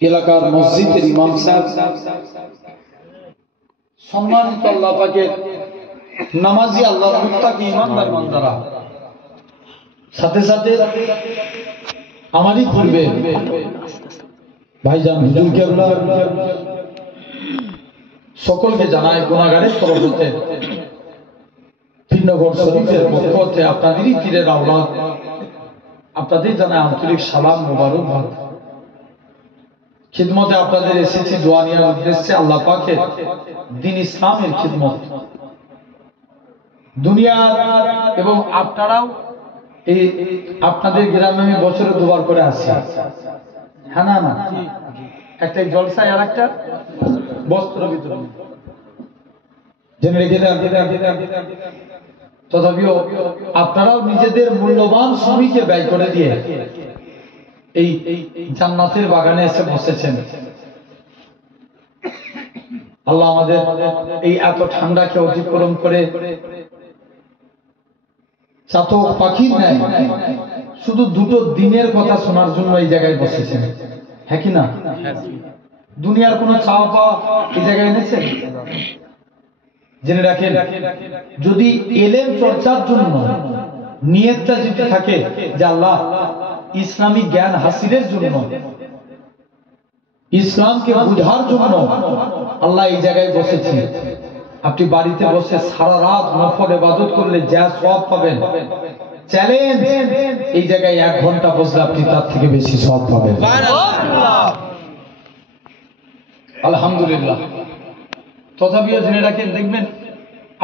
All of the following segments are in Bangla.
এলাকার মসজিদের ইমাম সাহেব, সম্মানিত আল্লাহ পাকের নামাজি আল্লাহর মুত্তাকি ইমানদার বান্দারা, সাথে সাথে আমারই পূর্বে ভাইজান হুজুর কেবলা সকলকে জানায় গুনাহগারের তরফ হতে তিননগর শরীফের পক্ষ হতে আপনাদেরই তীরের আওলাদ, আপনাদের জানায় আন্তরিক সালাম মোবারকবাদ। খিদমতে আপনাদের এসেছি দোয়া নেওয়ার উদ্দেশ্যে, আল্লাহ পাকের দ্বীন ইসলামের খিদমত। দুনিয়ার এবং আপনারাও এই আপনাদের গ্রামে আমি বছরে দুবার করে আসি। হ্যাঁ না না, একটা জলসায় আর একটা বস্ত্র বিতরণ জেনে রেখে দেন। তথাপিও আপনারাও নিজেদের মূল্যবান সময়কে ব্যয় করে দিয়ে এই জান্নাতের বাগানে এসে বসেছেন। আল্লাহ আমাদের এই এত ঠান্ডাকে অতিক্রম করে চাতক পাখির ন্যায় শুধু দুটো দিনের কথা শোনার জন্য এই জায়গায় বসেছেন, হ্যাঁ কি না? দুনিয়ার কোনো চাওয়া পাওয়া এই জায়গায় এনেছেন? জেনে রাখেন, যদি এলেম চর্চার জন্য নিয়তটা যদি থাকে যে আল্লাহ ইসলামিক জ্ঞান হাসিলের জন্য, ইসলামকে বুঝার জন্য আল্লাহ এই জায়গায় বসেছে, আপনি বাড়িতে বসে সারা রাত নফল ইবাদত করলে যা সওয়াব পাবেন, চ্যালেঞ্জ এই জায়গায় 1 ঘন্টা বসলে আপনি তার থেকে বেশি সওয়াব পাবেন। আলহামদুলিল্লাহ। তথাপিও জেনে রাখেন, দেখবেন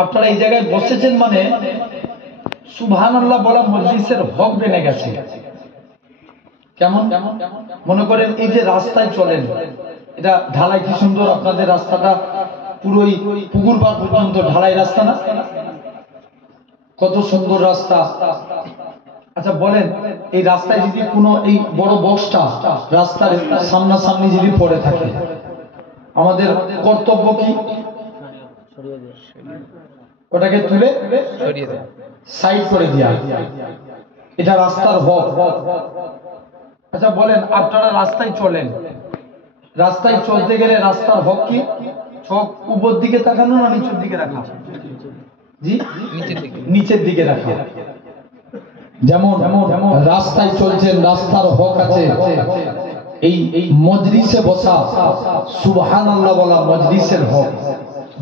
আপনারা এই জায়গায় বসেছেন মানে সুবহানাল্লাহ বলা মজলিসের হক বেড়ে গেছে। কেমন? মনে করেন এই যে রাস্তায় চলেন, এটা ঢালাই কি সুন্দর, আপনাদের রাস্তাটা পুরোই পুকুর পাড় পর্যন্ত ঢালাই রাস্তা না? কত সুন্দর রাস্তা। আচ্ছা বলেন, এই রাস্তায় যদি কোনো এই বড় বক্সটা রাস্তার সামনাসামনি যদি পড়ে থাকে, আমাদের কর্তব্য কি? ওটাকে তুলে সাইড করে দেয়া, এটা রাস্তার হক। আচ্ছা বলেন, আপনারা রাস্তায় চলেন, রাস্তায় চলতে গেলে রাস্তার হক কি? চোখ উপর দিকে তাকানো না নিচের দিকে রাখা? জি, নিচের দিকে রাখা। যেমন রাস্তায় চলছেন, রাস্তার হক আছে এই মজলিসে বসা, সুবহানাল্লাহ বলা মজলিসের হক।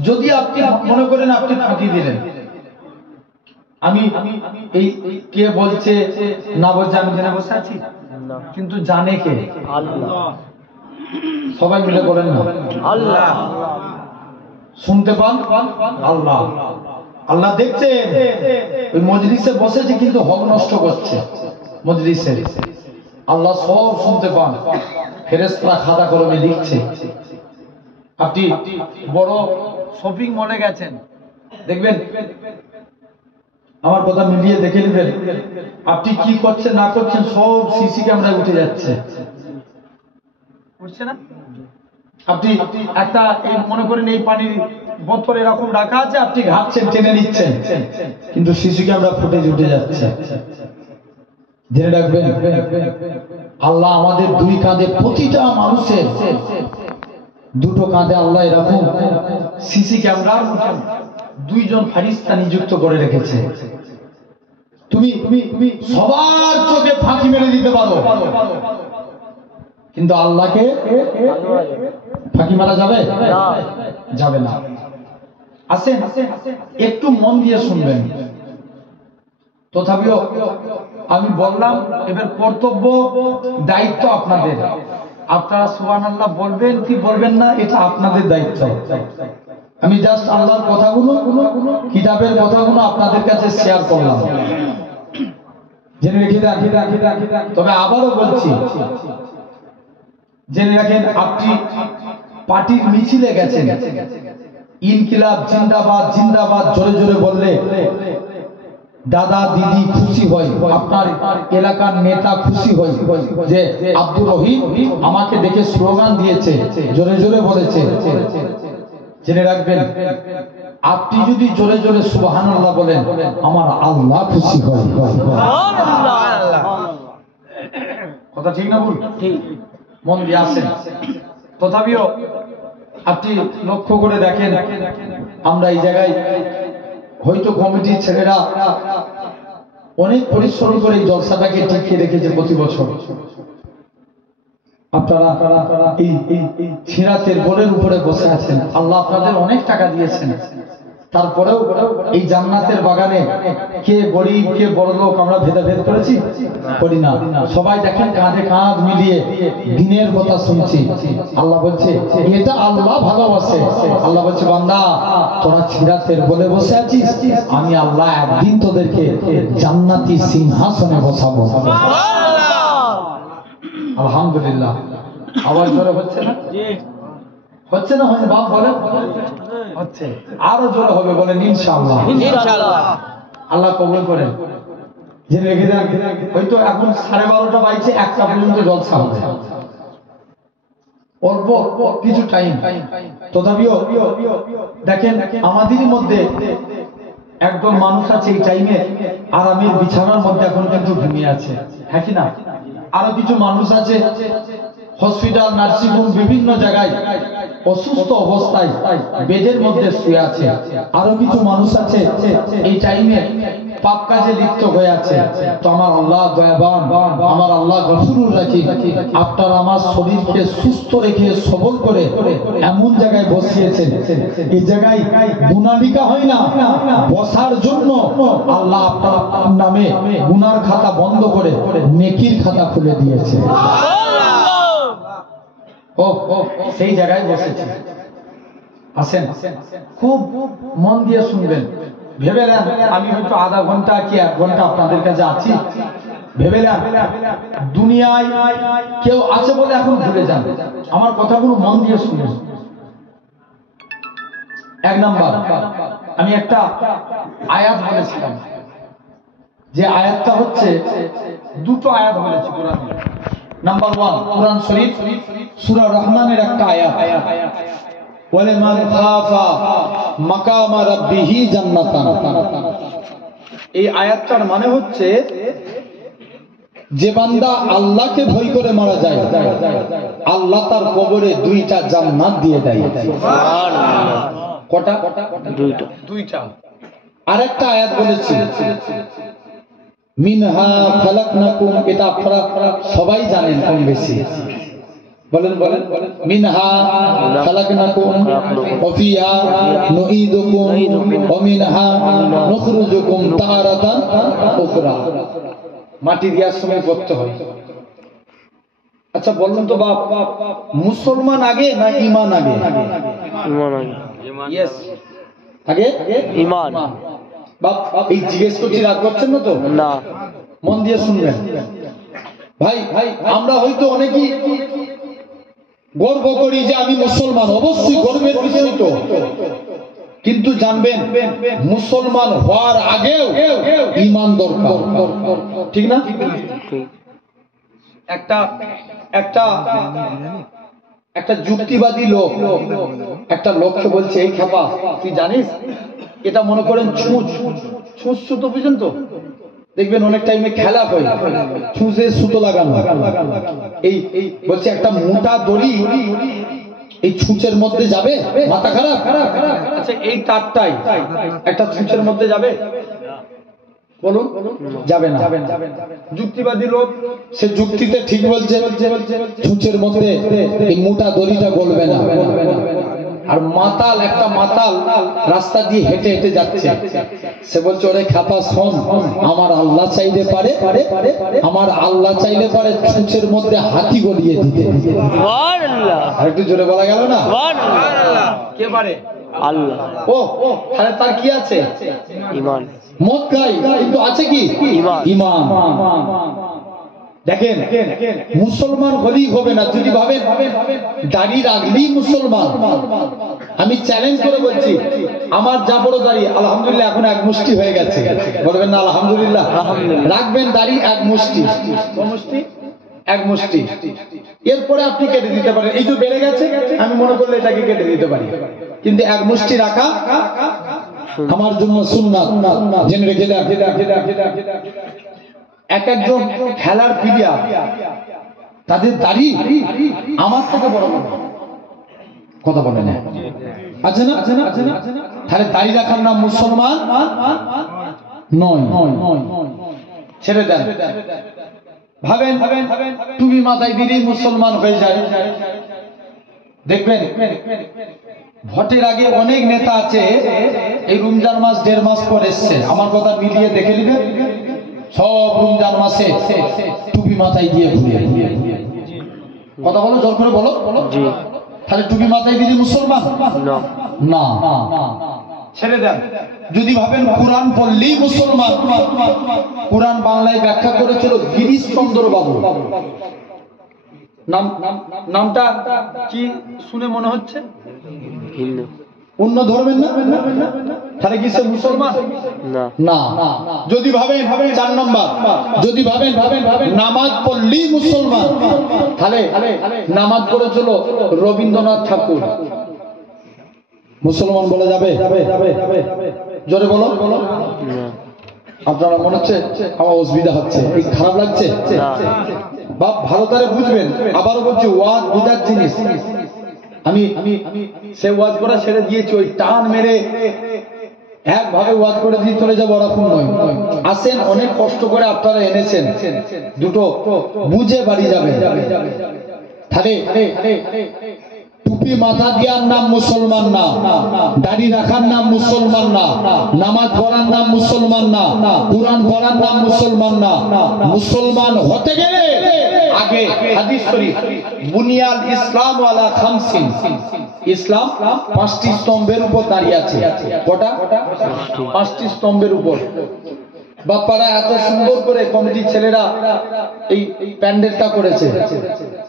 যদি আপনি মনে করেন আপনি ফাঁকি দিলেন, আমি এই কে বলছে না বলছে আমি জেনে বসে আছি, কিন্তু জানে কে? আল্লাহ। সবাই মিলে বলেন না আল্লাহ। শুনতে পান? আল্লাহ। আল্লাহ দেখছে ওই মজলিসে বসেছে কিন্তু হক নষ্ট করছে মজলিসে। আল্লাহ সব শুনতে পান, ফেরেশতারা খাতা কলমে লিখছে। আপনি বড় শপিং মলে গেছেন, দেখবেন, আমার কথা মিলিয়ে দেখে নেবেন, আপনি কি করছেন না করছেন সব সিসি ক্যামেরায় উঠে যাচ্ছে, বুঝছে না? আপনি একটা এই মনে করেন এই পানির বোতল এরকম রাখা আছে, আপনি ঘাটছেন, টেনে নিচ্ছেন, কিন্তু সিসি ক্যামেরা ফুটেজ উঠে যাচ্ছে। জেনে রাখবেন, আল্লাহ আমাদের দুই কাঁধে, প্রতিটা মানুষের দুটো কাঁধে আল্লাহ এরকম সিসি ক্যামেরার মতন 2 জন ফেরেশতা নিযুক্ত করে রেখেছে। তুমি সবার চোখে ফাঁকি মেরে দিতে পারো, কিন্তু আল্লাহকে ফাঁকি মারা যাবে? যাবে না। আসেন একটু মন দিয়ে শুনবেন। তথাপিও আমি বললাম, এবার কর্তব্য দায়িত্ব আপনাদের। আপনারা সুবহানাল্লাহ বলবেন কি বলবেন না, এটা আপনাদের দায়িত্ব। আমি জাস্ট আল্লাহর কথাগুলো, কিতাবের কথাগুলো আপনাদের কাছে শেয়ার করলাম, জেনে রেখে দেন। তবে আবারও বলছি, জেনে রাখেন, আপনি পার্টির মিছিলে গেছেন, ইনকিলাব জিন্দাবাদ জিন্দাবাদ জোরে জোরে বললে দাদা দিদি খুশি হয়, আপনার এলাকার নেতা খুশি হয় যে আব্দুর রহিম আমাকে দেখে স্লোগান দিয়েছে, জোরে জোরে বলেছে। জেনে রাখবেন, আপনি যদি জোরে জোরে সুবহানাল্লাহ বলেন, আমার আল্লাহ খুশি হয়। কথা ঠিক না ভুল? ঠিক। মন দিয়ে আসেন। তথাপিও আপনি লক্ষ্য করে দেখেন, আমরা এই জায়গায় হয়তো কমিটির ছেলেরা অনেক পরিশ্রম করে এই জলসাটাকে টিকিয়ে রেখেছে প্রতি বছর। আপনারা এই সিরাতের বোর্ডের উপরে বসে আছেন, আল্লাহ আপনাদের অনেক টাকা দিয়েছেন, তারপরেও এই জান্নাতের বাগানে কে গরিব কে বড় লোক আমরা ভেদাভেদ করেছি? করি না। সবাই দেখেন কাঁধে কাঁধ মিলিয়ে দিনের কথা শুনছি। আল্লাহ বলছে এটা আল্লাহ ভালোবাসে। আল্লাহ বলছে বান্দা তোরা সিরাতের বলে বসে আছিস, আমি আল্লাহ একদিন তোদেরকে জান্নাতি সিংহাসনে বসাবো। আলহামদুলিল্লাহ। আওয়াজ ধরে হচ্ছে না? হচ্ছে না? হচ্ছে বাপ বলে হচ্ছে, আরো জোরে হবে বলেন ইনশাআল্লাহ। ইনশাআল্লাহ আল্লাহ কবুল করেন। যে রেখে দেন, হয়তো এখন 12:30 বাজছে, 1টা পর্যন্ত জলসা হবে, অল্প কিছু টাইম। তথাপিও দেখেন আমাদেরই মধ্যে একদল মানুষ আছে এই টাইমে আরামের বিছানার মধ্যে এখন কিন্তু ঘুমিয়ে আছে, হ্যাঁ কি না? আরো কিছু মানুষ আছে হসপিটাল নার্সিংহোম বিভিন্ন জায়গায় অসুস্থ অবস্থায় বেডের মধ্যে শুয়ে আছে। আরো কিছু মানুষ আছে এই টাইমে পাপ কাজে লিপ্ত হয়ে আছে। তো আমার আল্লাহ দয়াবান, আমার আল্লাহ গফুরুর রাহিম, আপনারা আমার শরীরকে সুস্থ রেখে সবল করে এমন জায়গায় বসিয়েছেন, এই জায়গায় গুনালিকা হয় না, বসার জন্য আল্লাহ আপনার নামে গুনার খাতা বন্ধ করে নেকির খাতা খুলে দিয়েছে। ও সেই জায়গায় বসেছে। আসেন, খুব মন দিয়ে শুনবেন। ভেবে নেন আমি হয়তো আধা ঘন্টা কি 1 ঘন্টা আপনাদের কাছে আছি। ভেবে নেন দুনিয়ায় কেউ আছে বলে এখন ভুলে যান। আমার কথাগুলো মন দিয়ে শুনুন। 1 নাম্বার, আমি একটা আয়াত বলেছিলাম, যে আয়াতটা হচ্ছে, দুটো আয়াত বলেছি কোরআনে। নাম্বার 1 কোরআন শরীফ সূরা রহমানের একটা আয়াত, ওয়ালিমান খাফা মাকামা রাব্বিহি জান্নাতান। এই আয়াতটার মানে হচ্ছে যে বান্দা আল্লাহকে ভয় করে মারা যায়, আল্লাহ তার কবরে 2টা জান্নাত দিয়ে দেয়। সুবহানাল্লাহ। কটা? 2টা। আরেকটা আয়াত বলেছি মিনহা খালাকনাকুম, এটা আপনারা সবাই জানেন কম বেশি। বলেন বলেন, মিনহা খালাকনাকুম ওয়া ফিহা নুঈদুকুম ওয়া মিনহা নুখরিজুকুম তারাতান উখরা। মাটি দেওয়ার সময় পড়তে হয়। আচ্ছা বলুন তো বাপ, মুসলমান আগে না ঈমান আগে? ঈমান আগে। ইয়েস, আগে ঈমান। বাপ এই জিজ্ঞেস করছি, রাগ করছেন না তো? না, মন দিয়ে শুনবেন। ভাই আমরা হয়তো অনেকেই গর্ব করি যে আমি মুসলমান, অবশ্যই গর্বের বিষয় তো, কিন্তু জানবেন মুসলমান হওয়ার আগেও ঈমান দরকার, ঠিক না? একটা যুক্তিবাদী লোক একটা লোককে বলছে, এই খেপা তুই জানিস এটা মনে করেন ছুঁচ সুতো, বুঝেন তো? দেখবেন অনেক টাইমে খেলা হয় ছুঁচে সুতো লাগানো। এই বলছে একটা মোটা দড়ি এই ছুঁচের মধ্যে যাবে, মাথা খারাপ? আচ্ছা এই তারটাই একটা ছুঁচের মধ্যে যাবে? বলুন, যাবে না। যুক্তিবাদী লোক সে যুক্তিতে ঠিক বলছে, ছুঁচের মধ্যে এই মোটা দড়িটা গলবে না। আর মাতাল, একটা মাতাল রাস্তা দিয়ে হেঁটে হেঁটে যাচ্ছে, সে বলছে ওরে খাপা শোন, আমার আল্লাহ চাইলে পারে, আমার আল্লাহ চাইলে পারে ছুঁচের মধ্যে হাতি গলিয়ে দিতে। সুবহানাল্লাহ। আর একটু জোরে বলা গেল না? সুবহানাল্লাহ। কে পারে? আল্লাহ। ও তাহলে তার কি আছে? ঈমান। মদ খাই কিন্তু আছে কি? ঈমান। দেখেন মুসলমান হলেই হবে না, যদি ভাবেন দাড়ি রাখলেই মুসলমান। আমি চ্যালেঞ্জ করে বলছি, আমার যা বড় দাড়ি আলহামদুলিল্লাহ এখন 1 মুষ্টি হয়ে গেছে, বলবেন না আলহামদুলিল্লাহ? রাখবেন দাড়ি 1 মুষ্টি, 1 মুষ্টি, এরপরে আপনি কেটে দিতে পারেন। এই যে বেড়ে গেছে, আমি মনে করলে এটাকে কেটে দিতে পারি, কিন্তু 1 মুষ্টি রাখা আমার জন্য সুন্নাত, জেনে রেখে দেন। এক একজন খেলার প্লেয়ার তাদের দাড়ি আমার থেকে বড় বড়, কথা বলে না, আছে না? তাহলে দাড়ি রাখার নাম মুসলমান নয়, ছেড়ে দেন। ভাবেন টুপি মাথায় দিলেই মুসলমান হয়ে যায়। দেখবেন ভোটের আগে অনেক নেতা আছে, এই রমজান মাস 1.5 মাস পর এসছে, আমার কথা মিলিয়ে দেখে নেবেন, সব রমজান মাসে টুপি মাথায় দিয়ে ঘুরে। কথা বলো, জোর করে বলো। তাহলে টুপি মাথায় দিলে মুসলমান না, ছেড়ে দেন। যদি ভাবেন কোরআন পড়লেই মুসলমান, কোরআন বাংলায় ব্যাখ্যা করেছিল গিরিশ চন্দ্র বাবু। নামটা কি শুনে মনে হচ্ছে অন্য ধর্মের না? তাহলে কি সে মুসলমান না? যদি ভাবেন 4 নম্বর, যদি ভাবেন নামাজ পড়লেই মুসলমান, তাহলে নামাজ পড়েছিল রবীন্দ্রনাথ ঠাকুর, মুসলমান বলা যাবে? জোরে বলো। আপনারা মনে হচ্ছে আমার অসুবিধা হচ্ছে, খারাপ লাগছে? বাপ ভালো করে বুঝবেন, আবারও বলছি ওয়াজ বোঝার জিনিস। আমি সে ওয়াজ করা ছেড়ে দিয়েছি, ওই টান মেরে একভাবে ওয়াজ করে দিয়ে চলে যাবো ওরকম নয়। আসেন, অনেক কষ্ট করে আপনারা এনেছেন, দুটো বুঝে বাড়ি যাবে। তাহলে টুপি মাথা দেওয়ার নাম মুসলমান না, দাড়ি রাখার নাম মুসলমান না, নামাজ পড়ার নাম মুসলমান না, কোরআন পড়ার নাম মুসলমান না। মুসলমান হতে গেলে আগে হাদিস শরীফ বুনিয়াল ইসলাম আলা খামসিন, ইসলাম 5টি স্তম্ভের উপর দাঁড়িয়ে আছে। কটা? 5টি স্তম্ভের উপর। বাপ্পারা এত সুন্দর করে কমিটির ছেলেরা এই প্যান্ডেলটা করেছে,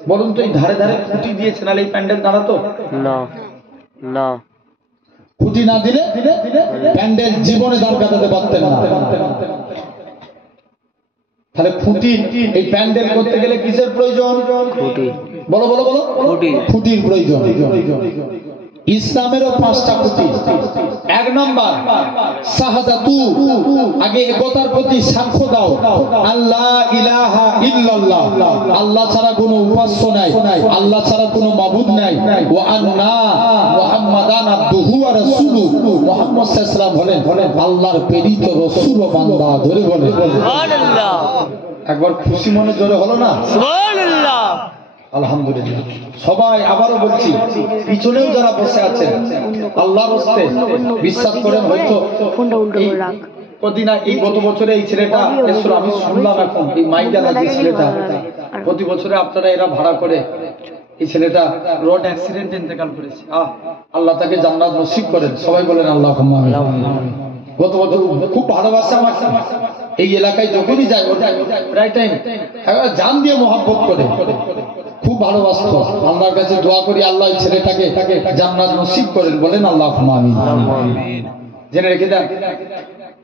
বলুন তো এই ধারে ধারে খুঁটি দিয়েছে, নাহলে এই প্যান্ডেল দাঁড়াতো না। খুঁটি না দিলে প্যান্ডেল জীবনে দাঁড় কাটাতে পারতেন না। তাহলে খুঁটি, এই প্যান্ডেল করতে গেলে কিসের প্রয়োজন? বলো বলো বলো, খুঁটির প্রয়োজন। ইসলামেরও 5টা খুঁটি। 1 নম্বর শাহাদাতু, আগে একতার প্রতি সাক্ষ্য দাও, আল্লাহ ইলাহা ইল্লাল্লাহ, আল্লাহ ছাড়া কোনো উপাস্য নাই, আল্লাহ ছাড়া কোনো মাবুদ নাই, ওয়া আন্না মুহাম্মাদান আবদুহু ওয়া রাসূলুহু, মুহাম্মদ সাল্লাল্লাহু আলাইহি ওয়াসাল্লাম হলেন আল্লাহর প্রেরিত রাসূল ও বান্দা। ধরে বলে সুবহানাল্লাহ। একবার খুশি মনে জোরে হলো না? সুবহানাল্লাহ, আলহামদুলিল্লাহ। সবাই আবারও বলছি, পিছনেও যারা বসে আছেন আল্লাহর হস্তে বিশ্বাস করেন, হয়তো কদিন এই গত বছরে এই ছেলেটা এসেছিল, আমি শুনলাম এখন এই মাইকা লাগিয়ে ছেলেটা প্রতি বছরে আপনারা এরা ভাড়া করে, এই ছেলেটা রোড অ্যাক্সিডেন্ট ইন্তেকাল করেছে। আল্লাহ তাকে জান্নাত নসিব করেন, সবাই বলেন আল্লাহুম্মা আমিন। গত বছর খুব ভালোবাসা আমার এই এলাকায় যখনই যায় প্রায় টাইম জান দিয়ে মহব্বত করে, খুব ভালোবাসত। আল্লাহর কাছে দোয়া করি আল্লাহ এই ছেলেটাকে জান্নাত নসিব করেন, বলেন আল্লাহুম্মা আমিন। জেনে রেখে দেন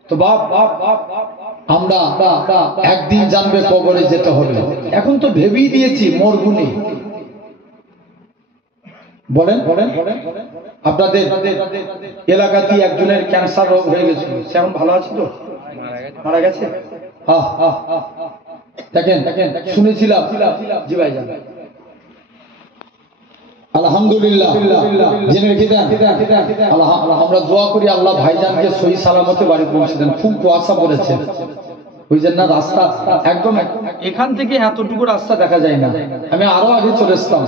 তো বাপ, আমরা একদিন জানবে কবরে যেতে হবে, এখন তো ভেবেই দিয়েছি মরগুনি। বলেন আপনাদের এলাকাতে একজনের ক্যান্সার রোগ হয়ে গেছিল, সে এখন ভালো আছে তো? মারা গেছে? দেখেন শুনেছিলাম, জি ভাই জান, আলহামদুলিল্লাহ। জেনে রেখে দেন, আমরা দোয়া করি আল্লাহ ভাইজানকে সহি সালামতে বাড়ি পৌঁছে দেন। খুব কুয়াশা পড়েছে, বুঝলেন না? রাস্তা একদম এখান থেকে এতটুকু রাস্তা দেখা যায় না, আমি আরো আগে চলে এসতাম।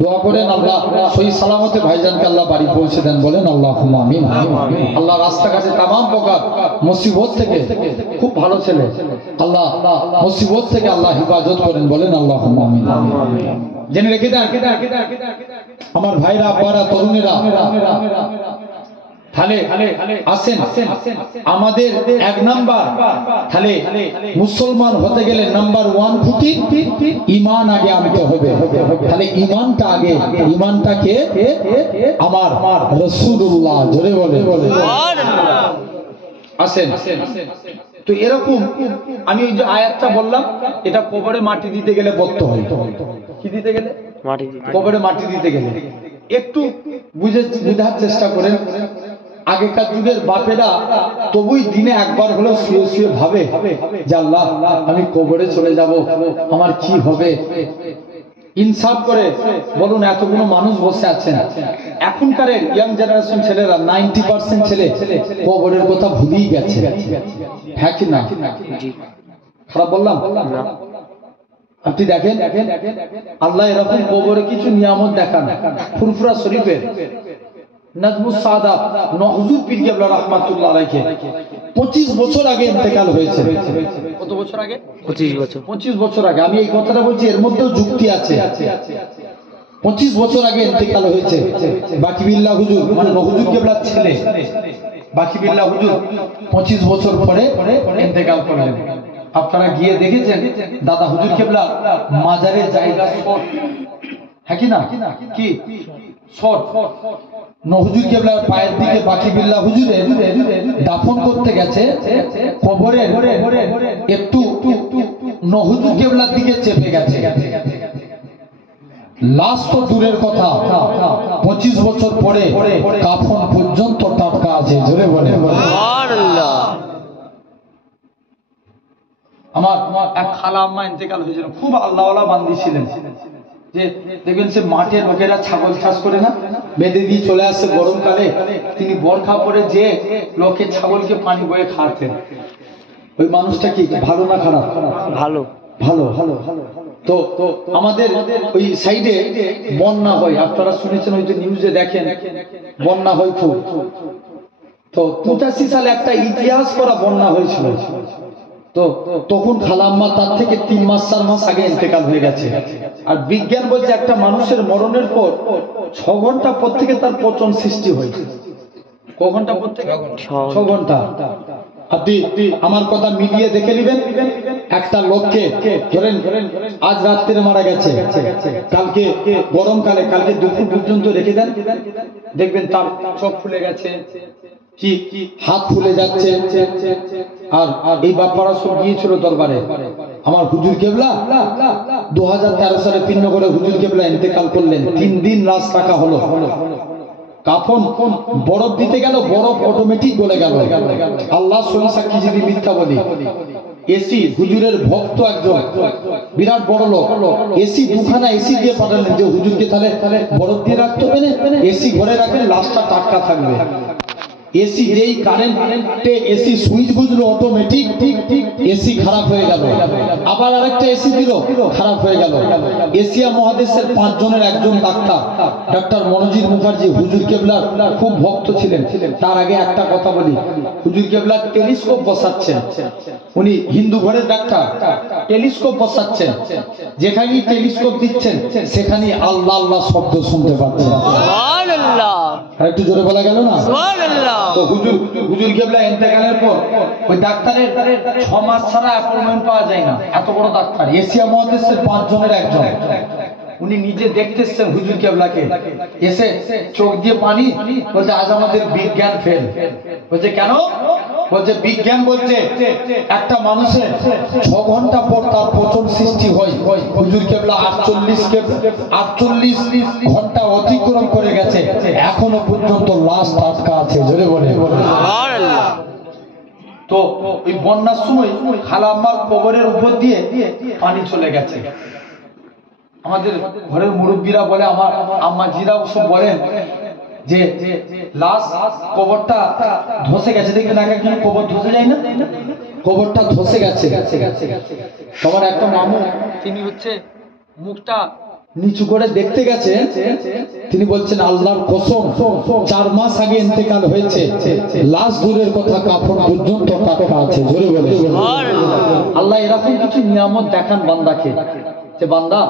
দোয়া করেন আল্লাহ সহি সালামতে ভাইজানকে আল্লাহ বাড়ি পৌঁছে দেন, বলেন আল্লাহুম্মা আমিন। আল্লাহ রাস্তাঘাটে তামাম প্রকার মুসিবত থেকে, খুব ভালো ছেলে, আল্লাহ মুসিবত থেকে আল্লাহ হেফাজত করেন, বলেন আল্লাহুম্মা আমিন। জেনে রেখে দেন আমার ভাইরা, আব্বারা, তরুণেরা, তাহলে আসেন আমাদের 1 নাম্বার, তাহলে মুসলমান হতে গেলে নাম্বার 1 খুঁটি ঈমান আগে আনতে হবে। তাহলে ঈমানটা আগে, ঈমানটাকে আমার রাসূলুল্লাহ জোরে বলে সুবহানাল্লাহ। আসেন তো এরকম আমি এই যে আয়াতটা বললাম, এটা কবরে মাটি দিতে গেলে পড়তে হয়। কি দিতে গেলে? কবরে মাটি দিতে গেলে একটু বুঝার চেষ্টা করেন। আগেকার যুগের বাপেরা তবুই দিনে একবার হলেও শুয়ে শুয়ে ভাবে যে আল্লাহ আমি কবরে চলে যাব, আমার কি হবে। ইনসাফ করে বলুন, এতগুলো মানুষ বসে আছেন, এখনকার ইয়াং জেনারেশন ছেলেরা 90% ছেলে কবরের কথা ভুলেই গেছে। হ্যাঁ কি না? খারাপ বললাম? আপনি দেখেন আল্লাহ এরকম কবরে কিছু নিয়ামত দেখান। ফুরফুরা শরীফের নাজমুস সাদাত হুজুর পীর কেবলা রাহমাতুল্লাহ আলাইহি 25 বছর আগে ইন্তেকাল হয়েছে। কত বছর আগে? 25 বছর আগে। আমি এই কথাটা বলছি, এর মধ্যেও যুক্তি আছে। 25 বছর আগে ইন্তেকাল হয়েছে বাকিবিল্লাহ হুজুর, মানে হুজুর কেবলার ছেলে বাকিবিল্লাহ হুজুর 25 বছর পরে ইন্তেকাল করলেন। আপনারা গিয়ে দেখেছেন দাদা হুজুর কেবলা মাজারের জায়গা শর্ট, হ্যাঁ কি না? কি শর্ট? হুজুর কেবলার পায়ের দিকে বাকিবিল্লাহ হুজুরে দাফন করতে গেছে, কবরে একটু হুজুর কেবলার দিকে চেপে গেছে। লাশ তো দূরের কথা, 25 বছর পরে কাফন পর্যন্ত টাটকা আছে। জোরে বলে সুবহানাল্লাহ। আমার এক খালা আম্মা ইন্তেকাল হয়েছিল, খুব আল্লাহওয়ালা বান্দি ছিলেন। যে দেখবেন সে মাঠের লোকেরা ছাগল চাষ করে না, বেঁধে দিয়ে চলে আসে গরমকালে, তিনি বরখা পরে যে লোকে ছাগলকে পানি বয়ে খাওয়াতেন। ওই মানুষটা কি ভালো না খারাপ? ভালো ভালো ভালো। তো আমাদের ওই সাইডে বন্যা হয়, আপনারা শুনেছেন হয়তো, নিউজে দেখেন বন্যা হয় খুব। তো 85 সালে একটা ইতিহাস করা বন্যা হয়েছিল। তো তখন খালাম্মা তার থেকে 3 মাস 4 মাস আগে ইন্তেকাল হয়ে গেছে। আর বিজ্ঞান বলছে একটা মানুষের মরণের পর 6 ঘন্টা পর থেকে তার পচন সৃষ্টি হয়। ক ঘন্টা পর থেকে? 6 ঘন্টা। আপনি আমার কথা মিলিয়ে দেখে নেবেন, একটা লোককে ধরেন আজ রাত্রে মারা গেছে, কালকে গরমকালে কালকে দুপুর পর্যন্ত রেখে দেন, দেখবেন তার চোখ ফুলে গেছে, কি হাত ফুলে যাচ্ছে। আর এই বাপ্পারা সব গিয়েছিল দরবারে। আমার হুজুর কেবলা 2013 সালে পিন্ন করে হুজুর কেবলা ইন্তেকাল করলেন। 3 দিন লাশ রাখা হলো। কাফন বরফ দিতে গেল, বরফ অটোমেটিক গলে গেল। আল্লাহ সহি সাক্ষী যদি মিথ্যা বলি, এসি হুজুরের ভক্ত একজন বিরাট বড় লোক, এসি 2খানা এসি দিয়ে পাঠালেন যে হুজুরকে তাহলে বরফ দিয়ে রাখতে হবে না, এসি ঘরে রাখেন, লাশটা টাটকা থাকবে। এসি যেই কারেন্টে এসি সুইচ বুঝলো, অটোমেটিক এসি খারাপ হয়ে গেল। আবার আরেকটা এসি দিল, খারাপ হয়ে গেল। এশিয়া মহাদেশের 5 জনের একজন ডাক্তার মনোজিৎ মুখার্জি হুজুর কেবলার খুব ভক্ত ছিলেন। তার আগে একটা কথা বলি, হুজুর কেবলার টেলিস্কোপ বসাচ্ছেন, উনি হিন্দু ঘরের ডাক্তার, টেলিস্কোপ বসাচ্ছেন, যেখানেই টেলিস্কোপ দিচ্ছেন সেখানেই আল্লাহ আল্লাহ শব্দ শুনতে পাচ্ছেন। সুবহানাল্লাহ। আর একটু জোরে বলা গেল না? সুবহানাল্লাহ। তো হুজুর কেবলা ইন্তেকালের পর ওই ডাক্তারের 6 মাস ছাড়া অ্যাপয়েন্টমেন্ট পাওয়া যায় না। এত বড় ডাক্তার, এশিয়া মহাদেশের 5 জনের একজন। উনি নিজে দেখতেছেন হুজুর কেবলাকে, এসে চোখ দিয়ে পানি, বলছে আজ আমাদের বিজ্ঞান ফেল। বলছে কেন? বলছে বিজ্ঞান বলছে একটা মানুষের 6 ঘন্টা পর তার পচন সৃষ্টি হয়। হুজুর কেবলা 48 ঘন্টা অতিক্রম করে গেছে, এখনো পর্যন্ত লাশ টাটকা আছে। জোরে বলে সুবহানাল্লাহ। তো ওই বন্যার সময় খালা আম্মার কবরের উপর দিয়ে পানি চলে গেছে। আমাদের ঘরের মুরব্বীরা বলে, আমার আম্মা জিরা সব বলেন যে লাশ কবরটা ধসে গেছে। দেখবেন এক একজন কবর ধসে যায় না, কবরটা ধসে গেছে। তোমার একটা মামু, তিনি হচ্ছে মুখটা নিচু করে দেখতে গেছে, তিনি বলছেন আল্লাহর কসম 4 মাস আগে ইন্তেকাল হয়েছে, লাশ দূরের কথা কাফন পর্যন্ত টাটকা আছে। জোরে বলে আল্লাহ এরকম কিছু নিয়ামত দেখান বান্দাকে, যে বান্দা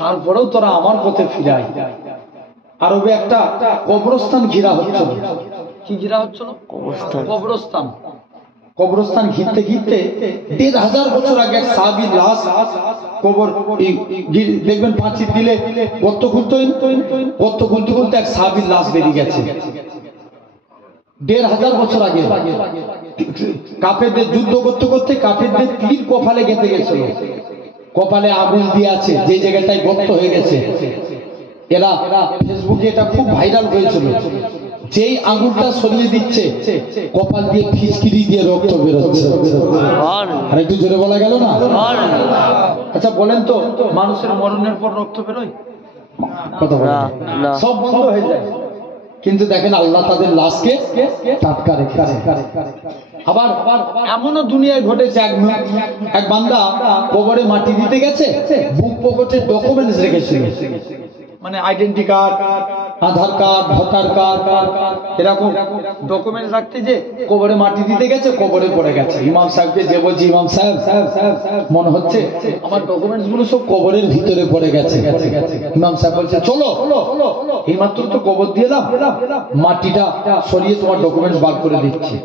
তারপরেও তোরা আমার পথে ফিরাই। আরবে একটা কবরস্থান ঘেরা হচ্ছিল। কি ঘেরা হচ্ছিল? কবরস্থান। কবরস্থান ঘিরতে ঘিরতে 1500 বছর আগে এক সাহাবীর লাশ কবর দেখবেন পাঁচিল দিলে গর্ত খুলতে এক সাহাবীর লাশ বেরিয়ে গেছে। 1500 বছর আগে কাফেরদের যুদ্ধ করতে করতে কাফেরদের তীর কপালে গেঁথে গেছিল। কপালে আগুন দিয়ে আছে, যে জায়গাটায় গর্ত হয়ে গেছে। এরা ফেসবুকে এটা খুব ভাইরাল হয়েছিল যেই আঙুলটা সরিয়ে দিচ্ছে কপাল দিয়ে ফিসকিরি দিয়ে রক্ত বেরোচ্ছে। আর একটু জোরে বলা গেল না? আচ্ছা বলেন তো, মানুষের মরণের পর রক্ত বেরোয়? কথা বলেন, সব বন্ধ হয়ে যায়। কিন্তু দেখেন আল্লাহ তাদের লাশকে টাটকা রেখে। আবার এমনও দুনিয়ায় ঘটেছে, এক বান্দা কবরে মাটি দিতে গেছে, বুক পকেটে ডকুমেন্টস রেখেছিল, মানে আইডেন্টি কার্ড, আধার কার্ড, ভোটার কার্ড, এরকম ডকুমেন্টস রাখতে যে কবরে মাটি দিতে গেছে, কবরে পড়ে গেছে। ইমাম সাহেবকে যে বলছি, ইমাম সাহেব মনে হচ্ছে আমার ডকুমেন্টস গুলো সব কবরের ভিতরে পড়ে গেছে। ইমাম সাহেব বলছে চলো, এইমাত্র তো কবর দিয়ে এলাম, মাটিটা সরিয়ে তোমার ডকুমেন্টস বার করে দিচ্ছি।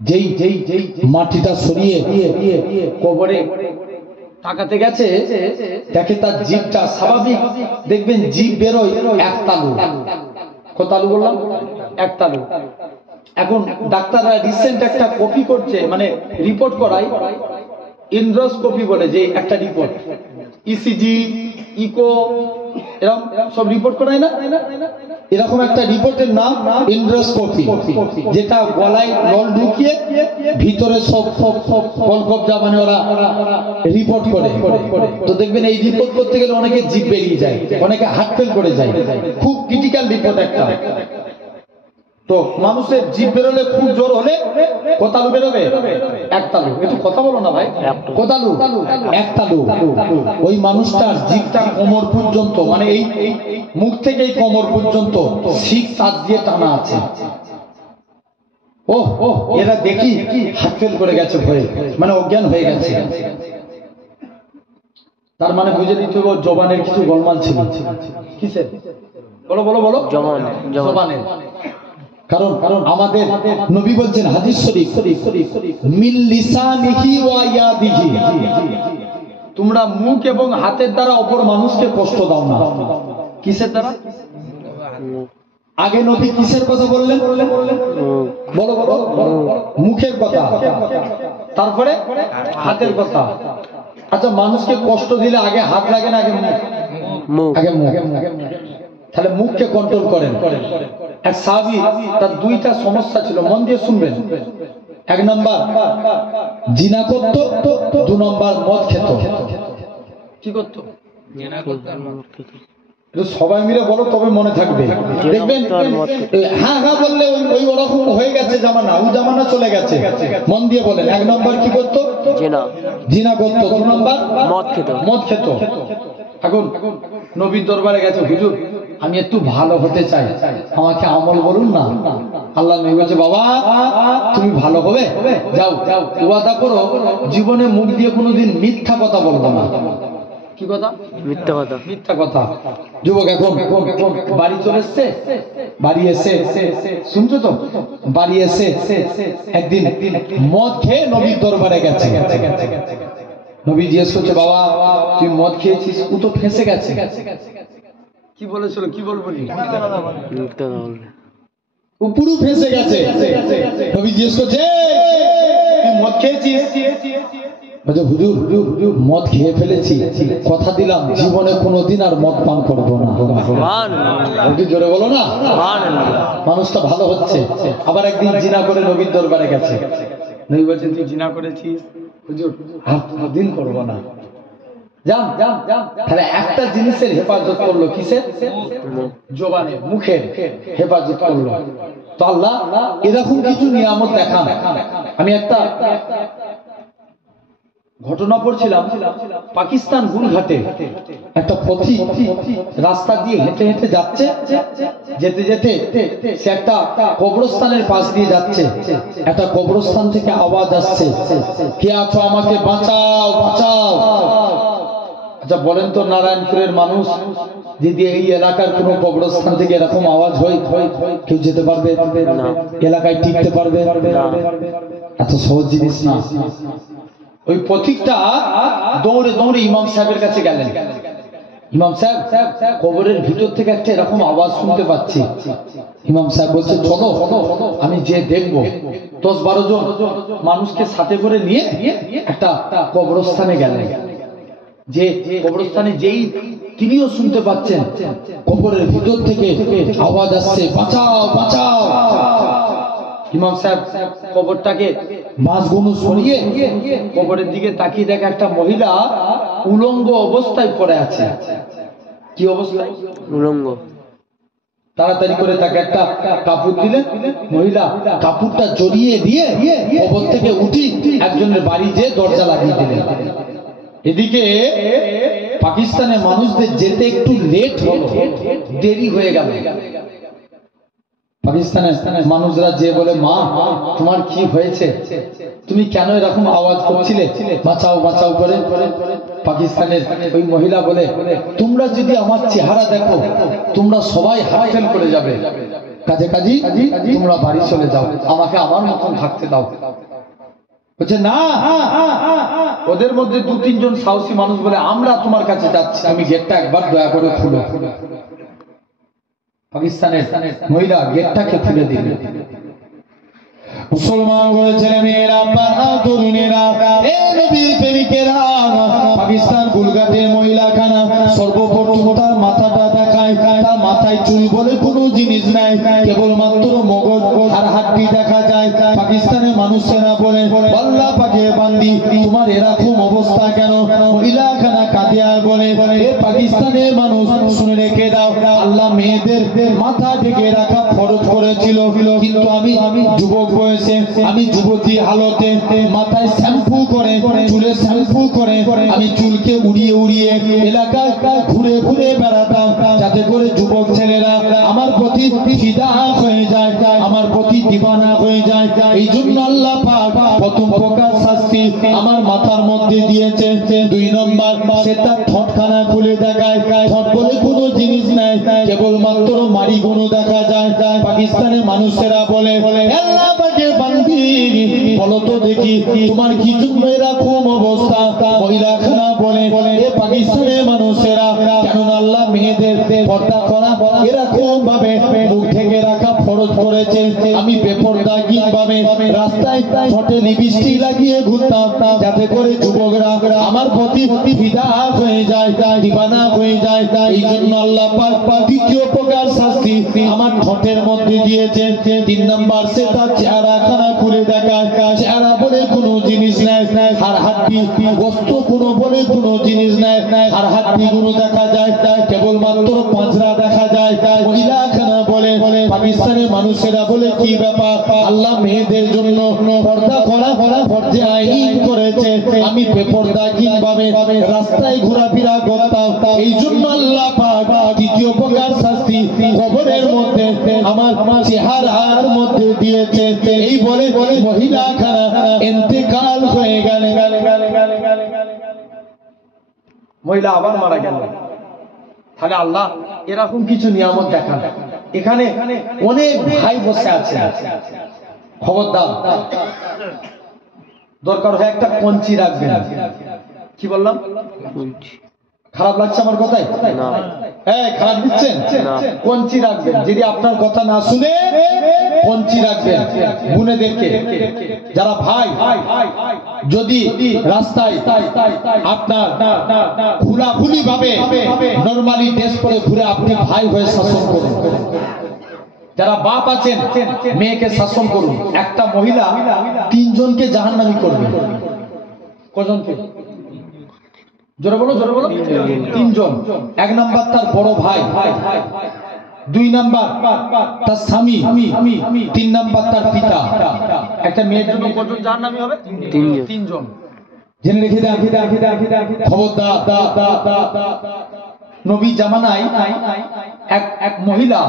যেই মাটিটা সরিয়ে কবরে তাকাতে গেছে, দেখে তার জিভটা স্বাভাবিক, দেখবেন জিভ বেরোয় এক তালু। কত তালু বললাম? এক তালু। এখন ডাক্তাররা রিসেন্ট একটা কপি করছে, মানে রিপোর্ট করায়, ইন্ড্রোস্কোপি বলে যে একটা রিপোর্ট, ইসিজি, ইকো, এরকম সব রিপোর্ট করায় না? এরকম একটা রিপোর্টের নাম ইন্ড্রোস্কোপি, যেটা গলায় নল ঢুকিয়ে ভিতরে সব কলকবজা, মানে ওরা রিপোর্ট করে। তো দেখবেন এই রিপোর্ট করতে গেলে অনেকে জিভ বেরিয়ে যায়, অনেকে হার্ট ফেল করে যায়, খুব ক্রিটিক্যাল রিপোর্ট একটা। তো মানুষের জিভ বেরোলে খুব জোর হলে কতালু বেরোবে? এক তালু। একটু কথা বলো না ভাই, কতালু এক তালু। ওই মানুষটার জিভটা কোমর পর্যন্ত, মানে এই মুখ থেকে এই কোমর পর্যন্ত শিক তার দিয়ে টানা আছে। ও এরা দেখি হার্ট ফেল করে গেছে, ভয়ে মানে অজ্ঞান হয়ে গেছে। তার মানে বুঝে দিতে হবে জবানের কিছু গোলমাল ছিল। কিসের? বলো বলো বলো। জবানের। কারণ আমাদের নবী বলছেন হাদিস শরীফ, মিন লিসানিহি ওয়া ইয়াদিহি, তোমরা মুখ এবং হাতের দ্বারা অপর মানুষকে কষ্ট দাও না। কিসের দ্বারা? আগে নবী কিসের কথা বললেন? বলো বলো। মুখের কথা, তারপরে হাতের কথা। আচ্ছা, মানুষকে কষ্ট দিলে আগে হাত লাগে না আগে মুখ? আগে মুখ। তাহলে মুখকে কন্ট্রোল করেন। এক সাহাবী, তার দুইটা সমস্যা ছিল, মন দিয়ে শুনবেন। এক নাম্বার জিনা করত, দু নাম্বার মদ খেত। কি করত? সবাই মিলে বলো, তবে মনে থাকবে। দেখবেন হ্যাঁ হ্যাঁ বললে ওই ওরকম হয়ে গেছে জামানা, ও জামানা চলে গেছে। মন দিয়ে বলেন। এক নম্বর কি করতো? জিনা করতো। দু নম্বর মদ খেত। এখন নবীর দরবারে গেছে, হুজুর আমি একটু ভালো হতে চাই, আমাকে আমল বলুন না। আল্লাহ নবী বলছে, বাবা তুমি ভালো হবে, যাও ওয়াদা করো জীবনে মুখ দিয়ে কোনোদিন মিথ্যা কথা বলবো না। কি কথা? মিথ্যা কথা। যুবক এখন বাড়ি চলে এসছে, বাড়ি এসে শুনছো তো, বাড়ি এসে একদিন মদ খেয়ে নবীর দরবারে গেছে। নবী জিজ্ঞেস করছে, বাবা তুই মদ খেয়েছিস? ও তো ফেঁসে গেছে। কি বলেছিল? কি বলবো? ও পুরো ফেঁসে গেছে। নবী জিজ্ঞেস করছে, তুই মদ খেয়েছিস? হুজুর মদ খেয়ে ফেলেছি, কথা দিলাম জীবনে কোনোদিন আর মদ পান করবো না। জোরে বলো না। মানুষটা ভালো হচ্ছে। আবার একদিন জিনা করে নবীর দরবারে গেছে। নবী বলছেন, তুই জিনা করেছিস? হুজুর আর কোনোদিন করবো না। যান। তাহলে একটা জিনিসের হেফাজত করলো, কিসের? জবানের, মুখের হেফাজত করলো। তো আল্লাহ এরকম কিছু নিয়ামত দেখান। আমি একটা ঘটনা পড়ছিলাম, পাকিস্তান গুলঘাটে একটা পথিক রাস্তা দিয়ে হেঁটে হেঁটে যাচ্ছে, যেতে যেতে সে একটা কবরস্থানের পাশ দিয়ে যাচ্ছে। একটা কবরস্থান থেকে আওয়াজ আসছে, কে আছো আমাকে বাঁচাও বাঁচাও। আচ্ছা বলেন তো, নারায়ণপুরের মানুষ যদি এই এলাকার কোন কবরস্থান থেকে এরকম আওয়াজ হয়, কেউ যেতে পারবে? এলাকায় টিকতে পারবে? এত সহজ জিনিস না। ওই পথিকটা দৌড়ে দৌড়ে ইমাম সাহেবের কাছে গেলেন। ইমাম সাহেব, কবরের ভিতর থেকে একটা এরকম আওয়াজ শুনতে পাচ্ছি। ইমাম সাহেব বলছে, চলো আমি যে দেখবো। 10-12 জন মানুষকে সাথে করে নিয়ে একটা কবরস্থানে গেলেন। যে কবরস্থানে যেই তিনিও শুনতে পাচ্ছেন কবরের ভিতর থেকে আওয়াজ আসছে, বাঁচাও বাঁচাও। ইমাম সাহেব কবরটাকে বাঁশগুলো সরিয়ে কবরের দিকে তাকিয়ে দেখে একটা মহিলা উলঙ্গ অবস্থায় পড়ে আছে। কি অবস্থায়? উলঙ্গ। তাড়াতাড়ি করে তাকে একটা কাপড় দিলেন। মহিলা কাপড়টা জড়িয়ে দিয়ে কবর থেকে উঠি একজনের বাড়ি যেয়ে দরজা লাগিয়ে দিলেন। এদিকে পাকিস্তানের মানুষদের যেতে একটু লেট হলো, দেরি হয়ে গেল। পাকিস্তানের মানুষরা যে বলে, মা তোমার কি হয়েছে, তুমি কেন এরকম আওয়াজ করছিলে, বাঁচাও বাঁচাও করে। পাকিস্তানের ওই মহিলা বলে, তোমরা যদি আমার চেহারা দেখো তোমরা সবাই হার্টেল করে যাবে, কাজে কাজী তোমরা বাড়ি চলে যাও, আমাকে আমার মতন থাকতে দাও। বলছে না। ওদের মধ্যে 2-3 জন সাহসী মানুষ বলে, আমরা তোমার কাছে যাচ্ছি, আমি গেটটা একবার দয়া করে খুলো। পাকিস্তানের মহিলা গেটটাকে খুলে দিল। মুসলমান ছেলে মেয়েরা, তরুণেরা, নবীর প্রেমিকেরা, পাকিস্তান গুলগাটের মহিলাখানা সর্বপ্রথম তার মাথাটা দেখায়। তার মাথায় চুল বলে কোনো জিনিস নাই, কেবলমাত্র মগজ আর হাড্ডি দেখা যায়। পাকিস্তানের মানুষেরা বলে, আল্লাহ পাকের বান্দি তোমার এরকম অবস্থা কেন? মহিলাখানা কাঁদে আর বলে, এ পাকিস্তানের মানুষ শুনে রেখে দাও, আল্লাহ মেয়েদের মাথা ঢেকে রাখা ফরজ করেছিল, কিন্তু আমি যুবক বয়সে, আমি যুবতী হালতে মাথায় শ্যাম্পু করে, চুলে শ্যাম্পু করে আমি চুলকে উড়িয়ে উড়িয়ে এলাকায় ঘুরে ঘুরে বেড়াতাম, যাতে করে যুবক ছেলেরা আমার প্রতি ফিদা হয়ে যায়, আমার প্রতি দিবানা হয়ে যায়। এই জন্য আল্লাহ পাক প্রথম প্রকার শাস্তি আমার মাথার মধ্যে দিয়েছে। 2 নম্বর, সে তার ঠোঁটখানা খুলে দেখায়। ঠোঁট বলে কোনো জিনিস নাই, কেবলমাত্র মারি গুলো দেখা যায়। পাকিস্তানের মানুষেরা বলে, আল্লাহ পাকের বান্দি বলো তো দেখি তোমার কি জন্য এরকম অবস্থা? মহিলাখানা বলে, এ পাকিস্তানের মানুষেরা, কেন আল্লাহ মেয়েদের পর্দা করা এরকম ভাবে মুখ ঢেকে রাখা ফরজ করেছে। আমি বেপরদাগি ভাবে রাস্তায় ঠোঁটে লিপস্টিক লাগিয়ে ঘুরতাম, যাতে করে যুবকরা আমার প্রতি ফিদা হয়ে যায়, দিবানা হয়ে যায়। এই জন্য আল্লাহ পাক দ্বিতীয় প্রকার শাস্তি আমার ঠোঁটের মধ্যে দিয়েছে। 3 নম্বর, সে তার চেহারাখানা খুলে দেখায়। চেহারা বলে কোনো জিনিস নাই, আর হাড্ডি বস্তু কোনো বলে কোনো জিনিস নাই, আর হাড্ডি গুলো দেখা যায়, কেবলমাত্র পাঁচরা দেখা যায়। মহিলাখানা বলে, পাকিস্তানের মানুষেরা বলে, কি ব্যাপার? আল্লাহ মেয়েদের জন্য পর্দা করা ফরজে আইন করেছে, আমি বেপরদাগি ভাবে রাস্তায় ঘোরাফেরা করতাম, এই জন্য আল্লাহ পাক দ্বিতীয় প্রকার শাস্তি কবরের মধ্যে আমার চেহারার মধ্যে দিয়েছে। এই বলে মহিলাখানা ইন্তেকাল হয়ে গেল। মহিলা আবার মারা গেল। তাহলে আল্লাহ এরকম কিছু নিয়ামত দেখান। এখানে অনেক ভাই বসে আছে, খবরদার, দরকার হয় একটা কঞ্চি রাখবেন। কি বললাম? খারাপ লাগছে আমার কথায়? খারাপ দিচ্ছেন? কঞ্চি রাখবেন। যদি আপনার কথা না শুনে কঞ্চি রাখবেন বোনেদেরকে। যারা ভাই যদি রাস্তায় আপনার খোলাখুলি ভাবে নরমালি ড্রেস পরে ঘুরে, আপনি ভাই হয়ে শাসন করুন। যারা বাপ আছেন, মেয়েকে শাসন করুন। একটা মহিলা 3 জনকে জাহান্নামী করবে। কজনকে? জোরে বলো, জোরে বলো। 3 জন। 1 নাম্বার তার বড় ভাই, 2 নাম্বার তার স্বামী, 3 নাম্বার তার পিতা। একটা মেয়ের জন্য কজন জাহান্নামী হবে? 3 জন। জেনে রেখে দেন, খবরদার। নবী জামানায় এক মহিলা,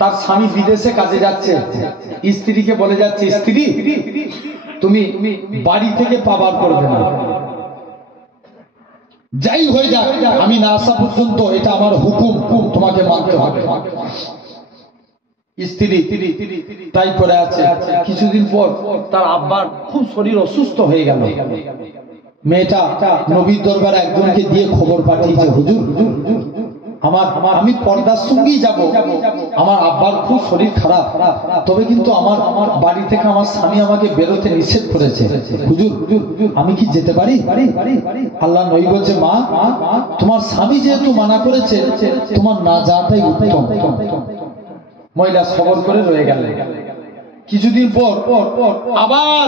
তার স্বামী বিদেশে কাজে যাচ্ছে, স্ত্রীকে বলে যাচ্ছে, স্ত্রী তুমি বাড়ি থেকে পাবার করবে না, যাই হয়ে যাক আমি না আসা পর্যন্ত এটা আমার হুকুম, তোমাকে মানতে হবে। স্ত্রী তাই করে আছে। কিছুদিন পর তার আব্বার খুব শরীর অসুস্থ হয়ে গেল। মেয়েটা নবীর দরবারে একজনকে দিয়ে খবর পাঠিয়েছে, হুজুর আমি পর্দার সঙ্গেই যাব, আমার আব্বার খুব শরীর খারাপ, তবে কিন্তু আমার বাড়ি থেকে আমার স্বামী আমাকে বেরোতে নিষেধ করেছে, হুজুর আমি কি যেতে পারি? আল্লাহ নবী বলছে, মা তোমার স্বামী যেহেতু মানা করেছে তোমার না যাওয়াটাই উত্তম। মহিলা সবর করে রয়ে গেল। কিছুদিন পর আবার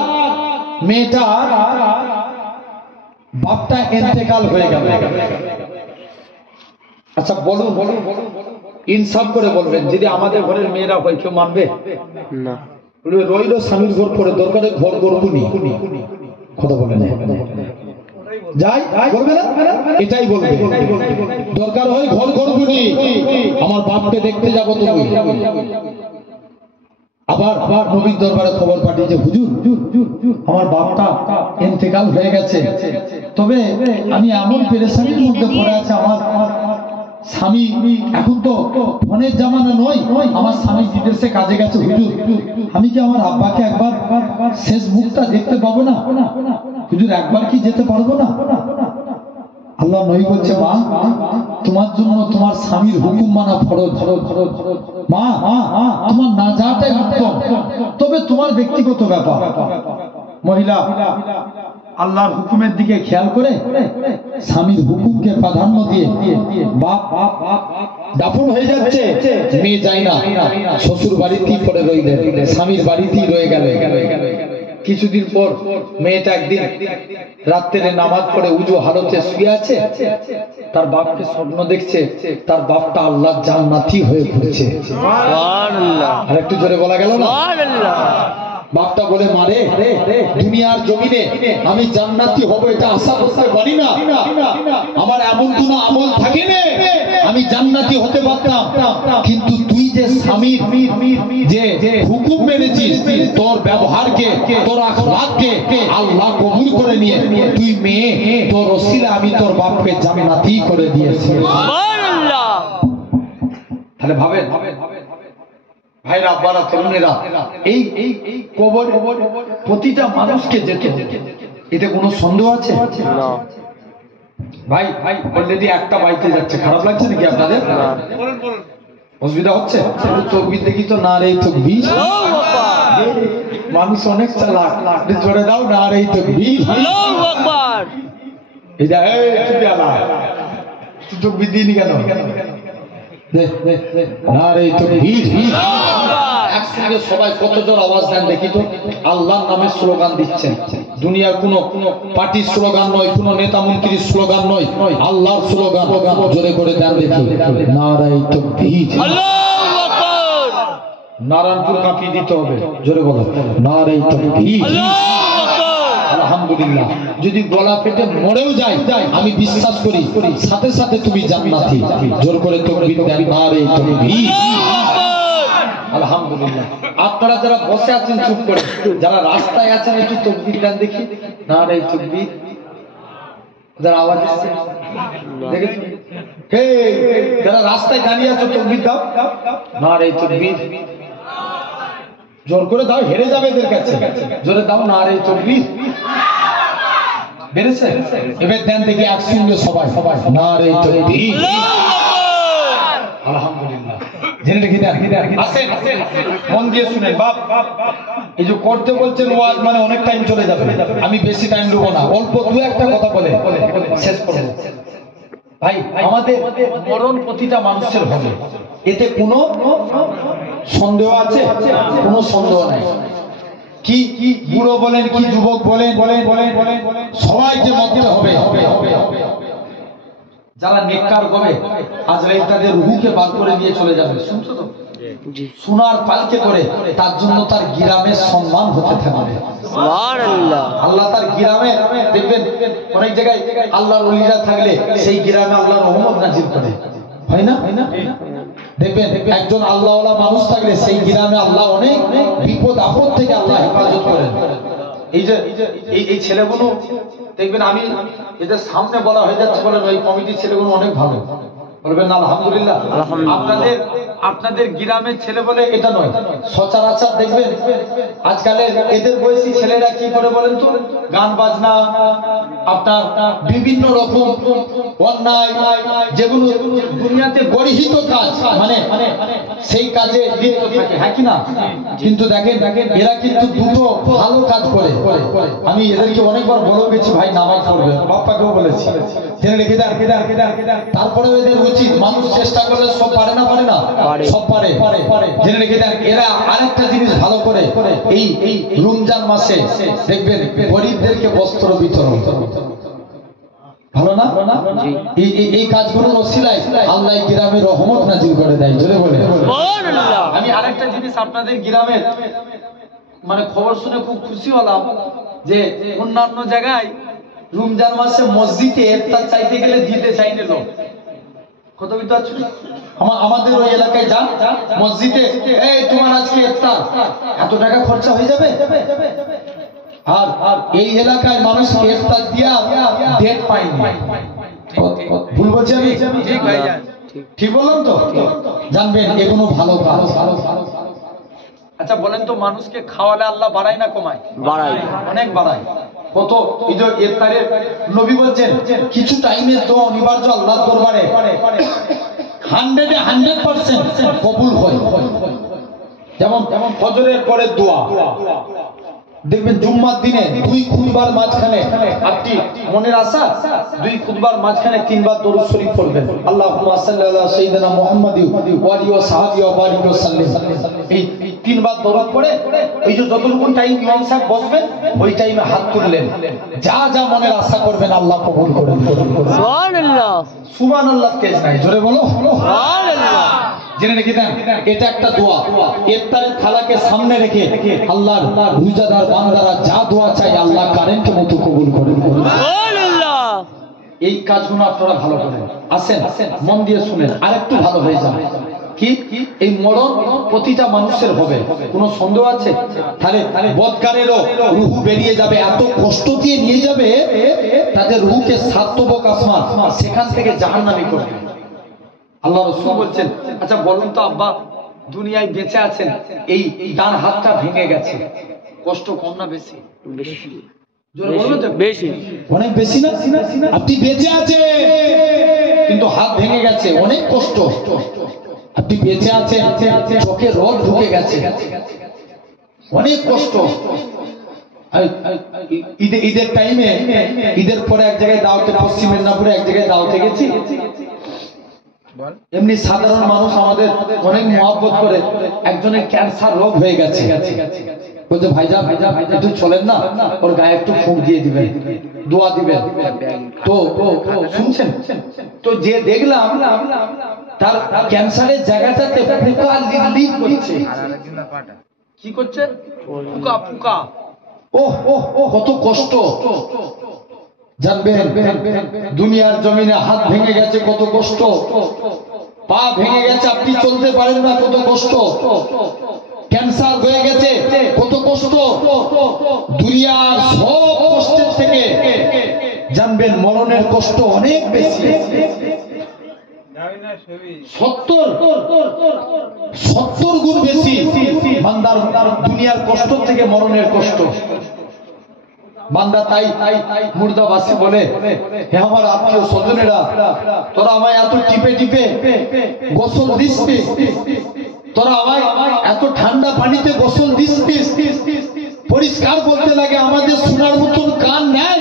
মেয়েটা বাপটা ইন্তেকাল হয়ে গেল। আচ্ছা বলুন ইনসাফ করে বলবেন, যদি আমাদের ঘরের মেয়েরা হয় কেউ মানবে না? রইল স্বামীর ঘর করে, দরকারে ঘর করবুনি, কথা বলে না যাই বলবে না, এটাই বলবে দরকার হয় ঘর করবুনি, আমার বাপকে দেখতে যাবো তুমি। আবার নবীর দরবারে খবর পাঠিয়েছে, হুজুর আমার বাপটা ইন্তেকাল হয়ে গেছে, তবে আমি এমন পেরেশানির মধ্যে পড়ে আছে, আমার স্বামী এখন তো ফোনের জামানা নয়, আমার স্বামী বিদেশে কাজে গেছে, হুজুর আমি কি আমার আব্বাকে একবার শেষ মুখটা দেখতে পাবো না? হুজুর একবার কি যেতে পারবো না? আল্লাহ নবী বলছে, মা তোমার জন্য তোমার স্বামীর হুকুম মানা ফরজ, মা তোমার না যাওয়াটাই উত্তম, তবে তোমার ব্যক্তিগত ব্যাপার। মহিলা আল্লাহর হুকুমের দিকে খেয়াল করে স্বামীর হুকুমকে প্রাধান্য দিয়ে বাপ দাফন হয়ে যাচ্ছে, মেয়ে যায় না, শ্বশুর বাড়িতেই পড়ে রইলে, স্বামীর বাড়িতেই রয়ে গেল। কিছুদিন পর মেয়েটা একদিন রাত্রে নামাজ পড়ে উজু হালতে শুয়ে আছে, তার বাপকে স্বপ্ন দেখছে, তার বাপটা আল্লাহর জান্নাতি হয়ে ঘুরছে। সুবহানাল্লাহ, আর একটু জোরে বলা গেল না? সুবহানাল্লাহ। বাপটা বলে, মারে দুনিয়ার জমিনে আমি জান্নাতি হব এটা আশা করতে পারি না, আমার এমন কোন আমল থাকে না আমি জান্নাতি হতে পারতাম, কিন্তু তুই যে স্বামীর যে হুকুম মেনেছিস, তোর ব্যবহারকে তোর আখলাককে আল্লাহ কবুল করে নিয়ে তুই মেয়ে তোর ওসিলা আমি তোর বাপকে জান্নাতি করে দিয়েছি। সুবহানাল্লাহ। তাহলে ভাবেন ভাইরা আব্বারা তরুণেরা, এই কবর প্রতিটা মানুষকে যেতে, এতে কোনো সন্দেহ আছে না? ভাই অলরেডি একটা বাইতে যাচ্ছে, খারাপ লাগছে নাকি আপনাদের? অসুবিধা হচ্ছে? তকবীর দেখি তো, না রে তকবীর, মানুষ অনেক চালাক, জোরে দাও না রে তকবীর, আল্লাহু আকবার। এই যা তুই তকবীর দিইনি কেন? একসঙ্গে সবাই কত জোর আওয়াজ দেন দেখি তো, আল্লাহর নামে স্লোগান দিচ্ছেন। দুনিয়ার কোন পার্টির স্লোগান নয়, কোন নেতা মন্ত্রীর স্লোগান নয়, আল্লাহর স্লোগান। জোরে করে দেন দেখি, নারায়ে তাকবীর, আল্লাহু আকবার। নারায়ণপুর কাঁপিয়ে দিতে হবে, জোরে বলো নারায়ে তাকবীর, আলহামদুলিল্লাহ। যদি গলা ফেটে মরেও যায় আমি বিশ্বাস করি সাথে সাথে তুমি জান্নাতি। জোর করে তাকবীর দেন, নারায়ে তাকবীর, আলহামদুলিল্লাহ। আপনারা যারা বসে আছেন চুপ করে, যারা রাস্তায় আছেন একটু তাকবীর দেন দেখি, নারায়ে তাকবীর। যারা আওয়াজ আসছে দেখেছেন, হে যারা রাস্তায় দাঁড়িয়ে আছো তাকবীর দাও, নারায়ে তাকবীর। জোর করে দাও, হেরে যাবে এদের কাছে, জোরে দাও নারায়ে তাকবীর। বেরেছে? এবার দেন দেখি একসঙ্গে সবাই নারায়ে তাকবীর, আলহামদুলিল্লাহ। জেনে রেখে দেন, আসেন মন দিয়ে শুনেন বাপ, এই যে করতে বলছেন ওয়াজ মানে অনেক টাইম চলে যাবে, আমি বেশি টাইম নেব না, অল্প দু একটা কথা বলে শেষ করব। ভাই আমাদের মরণ প্রতিটা মানুষের হবে, এতে কোনো সন্দেহ আছে? কোনো সন্দেহ নাই। কি বুড়ো বলেন কি যুবক বলেন, সবাইকে মরতে হবে। যারা নেককার হবে আজরাইল তাদের রূহকে বার করে নিয়ে চলে যাবে, শুনছো তো? সোনার পালকে করে, তার জন্য তার গ্রামের সম্মান হতে থাকবে। সুবহানাল্লাহ। আল্লাহ তার গ্রামে দেখবেন অনেক জায়গায় আল্লাহর ওলিরা থাকলে সেই গ্রামে আল্লাহর রহমত নাজিল করে, হয় না? দেখবেন একজন আল্লাহওয়ালা মানুষ থাকলে সেই গ্রামে আল্লাহ অনেক বিপদ আপদ থেকে আল্লাহ হেফাজত করেন। এই যে এই ছেলেগুলো দেখবেন, আমি এদের সামনে বলা হয়ে যাচ্ছে বলেন ওই কমিটির ছেলেগুলো অনেক ভালো, বলবেন আলহামদুলিল্লাহ। আপনাদের গ্রামের ছেলে বলে এটা নয়, সচরাচর দেখবেন আজকালের এদের বয়সী ছেলেরা কি করে বলেন তো, গান বাজনা আপনার বিভিন্ন রকম অন্যায় যেগুলো দুনিয়াতে গর্হিত কাজ, মানে সেই কাজে লিপ্ত থাকে, হ্যাঁ কি না? কিন্তু দেখেন এরা কিন্তু দুটো ভালো কাজ করে। আমি এদেরকে অনেকবার বলে গেছি, ভাই নামাজ পড়বে, বাপ্পাকেও বলেছি, জেনে রেখে দেন। তারপরে এদের উচিত, মানুষ চেষ্টা করলে সব পারে না, পারে না, সব পারে, জেনে রেখে দেন। এরা আরেকটা জিনিস ভালো করে, এই রমজান মাসে দেখবেন গরিবদেরকে বস্ত্র বিতরণ, ভালো না? এই কাজগুলোর ওসিলায় আল্লাহ গ্রামে রহমত নাজিল করে দেয়, জোরে বলে। আমি আরেকটা জিনিস আপনাদের গ্রামের মানে খবর শুনে খুব খুশি হলাম যে অন্যান্য জায়গায় রমজান মাসে মসজিদে ইফতার চাইতে গেলে দিতে চাইনি লোক, কত বিতর ছিল। আমাদের ওই এলাকায় যান মসজিদে, এই তোমার আজকে ইফতার, এত টাকা খরচা হয়ে যাবে। আর এই এলাকায় মানুষ ইফতার দিয়া ডেট পায়নি, ভুল বলছি আমি? ঠিক বললাম তো? জানবেন এগুলো ভালো কাজ। আচ্ছা বলেন তো, মানুষকে খাওয়ালে আল্লাহ বাড়ায় না কমায়? বাড়ায়, অনেক বাড়ায়। কত এই যে ইফতারের নবী বলছেন কিছু টাইমের দোয়া অনিবার্য আল্লাহর দরবারে 100% কবুল হয়। যেমন ফজরের পরে দোয়া, দেখবেন জুম্মার দিনে 2 খুতবার মাঝখানে, আপনি মনের আশা 2 খুতবার মাঝখানে 3 বার দরুদ শরীফ পড়বেন, আল্লাহুম্মা সাল্লি আলা সাইয়্যিদিনা মুহাম্মাদি ওয়া আলিহি ওয়া সাহবিহি ওয়া বারিক ওয়া সাল্লিম। এই 3 বার দরুদ পড়ে এই যে যতটুকু টাইম ইমাম সাহেব বসবেন ওই টাইমে হাত তুললেন, যা যা মনের আশা করবেন আল্লাহ কবুল করবেন। সুবহানাল্লাহ, সুবহানাল্লাহ কে নাই, জোরে বলো সুবহানাল্লাহ। জেনে রেখে দেন, এটা একটা দোয়া। ইফতারের থালাকে সামনে রেখে আল্লাহর রোজাদার বান্দারা যা দোয়া চাই আল্লাহ কারেন্টের মতো কবুল করেন। সুবহানাল্লাহ। এই কাজগুলো আপনারা ভালো করেন। আসেন মন দিয়ে শুনেন, আরেকটু ভালো হয়ে যাবে। কি এই মরণ প্রতিটা মানুষের হবে, কোনো সন্দেহ আছে? তাহলে বদকারেরও রূহ বেরিয়ে যাবে, এত কষ্ট দিয়ে নিয়ে যাবে তাদের রূহকে সাতবক আসমান, সেখান থেকে জাহান্নামী করবে। আল্লাহ রাসূল বলছেন, আচ্ছা বলুন তো আব্বা, দুনিয়ায় বেঁচে আছেন, এই ডান হাতটা ভেঙে গেছে, কষ্ট কম না বেশি? বেশি, বেশি, অনেক বেশি না? আপনি বেঁচে আছেন কিন্তু হাত ভেঙে গেছে, অনেক কষ্ট। আপনি বেঁচে আছেন, চোখে রড ঢুকে গেছে, অনেক কষ্ট। ঈদের টাইমে, ঈদের পরে এক জায়গায় দাওয়াতে, পশ্চিম মেদিনীপুরে এক জায়গায় দাওয়াতে গেছি। এমনি সাধারণ মানুষ আমাদের অনেক মহব্বত করে, একজনের ক্যান্সার রোগ হয়ে গেছে, বলছে ভাইজান একটু চলেন না, ওর গায়ে একটু ফুঁক দিয়ে দিবেন, দোয়া দিবেন। তো শুনছেন তো, যে দেখলাম তার ক্যান্সারের জায়গাটাতে পোকা লিক করছে। কি করছে? পোকা, পোকা। ও কত কষ্ট জানবেন। দুনিয়ার জমিনে হাত ভেঙে গেছে, কত কষ্ট। পা ভেঙে গেছে, আপনি চলতে পারেন না, কত কষ্ট। ক্যান্সার হয়ে গেছে, কত কষ্ট। দুনিয়ার সব কষ্টের থেকে জানবেন মরণের কষ্ট অনেক বেশি। 70 গুণ বেশি বান্দার দুনিয়ার কষ্ট থেকে মরণের কষ্ট। বান্দা তাই মুর্দাবাসী বলে, হে আমার আত্মীয় স্বজনেরা, তোরা আমায় এত টিপে টিপে গোসল দিস, তোরা আমায় এত ঠান্ডা পানিতে গোসল দিস, পরিষ্কার বলতে লাগে, আমাদের শোনার মতন কান নেই,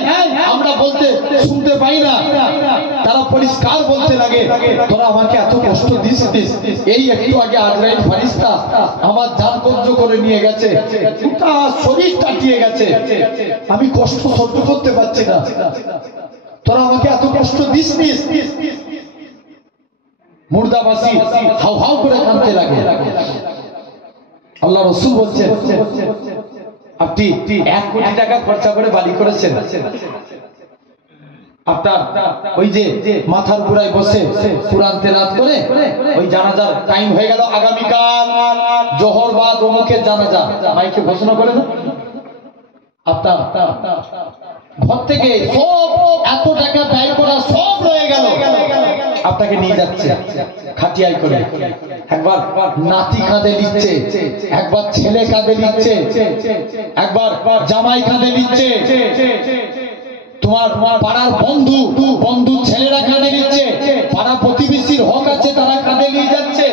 আমরা বলতে শুনতে পাই না, তারা পরিষ্কার বলতে লাগে, তোরা আমাকে এত কষ্ট দিস। এই একটু আগে আজরাইল ফেরেশতা আমার জান কবজ করে নিয়ে গেছে, পুরো শরীর কাটিয়ে গেছে, আমি কষ্ট সহ্য করতে পারছি না, তোরা আমাকে এত কষ্ট দিস। মুর্দাবাসী হাউ হাউ করে কাঁদতে লাগে। আল্লাহ রাসূল বলছেন, আপনি 1 কোটি টাকা খরচা করে বাড়ি করেছেন, আপনার ওই যে মাথার উপরায় বসে কুরআন তেলাওয়াত করে, ওই জানাজার টাইম হয়ে গেল, আগামীকাল জোহর বাদ অমুকের জানাজা, মাইকে ঘোষণা করে না, আপনার ঘর থেকে সব এত টাকা ব্যয় করা সব রয়ে গেল, আপনাকে নিয়ে যাচ্ছে খাটিয়ায় করে। একবার নাতি কাঁধে নিচ্ছে, একবার ছেলে কাঁধে নিচ্ছে, একবার জামাই কাঁধে নিচ্ছে। তোমার পাড়ার বন্ধু ছেলেরা কাঁদে নিচ্ছে, পাড়া প্রতিবেশীর হক আছে তারা কাঁদে নিয়ে যাচ্ছে।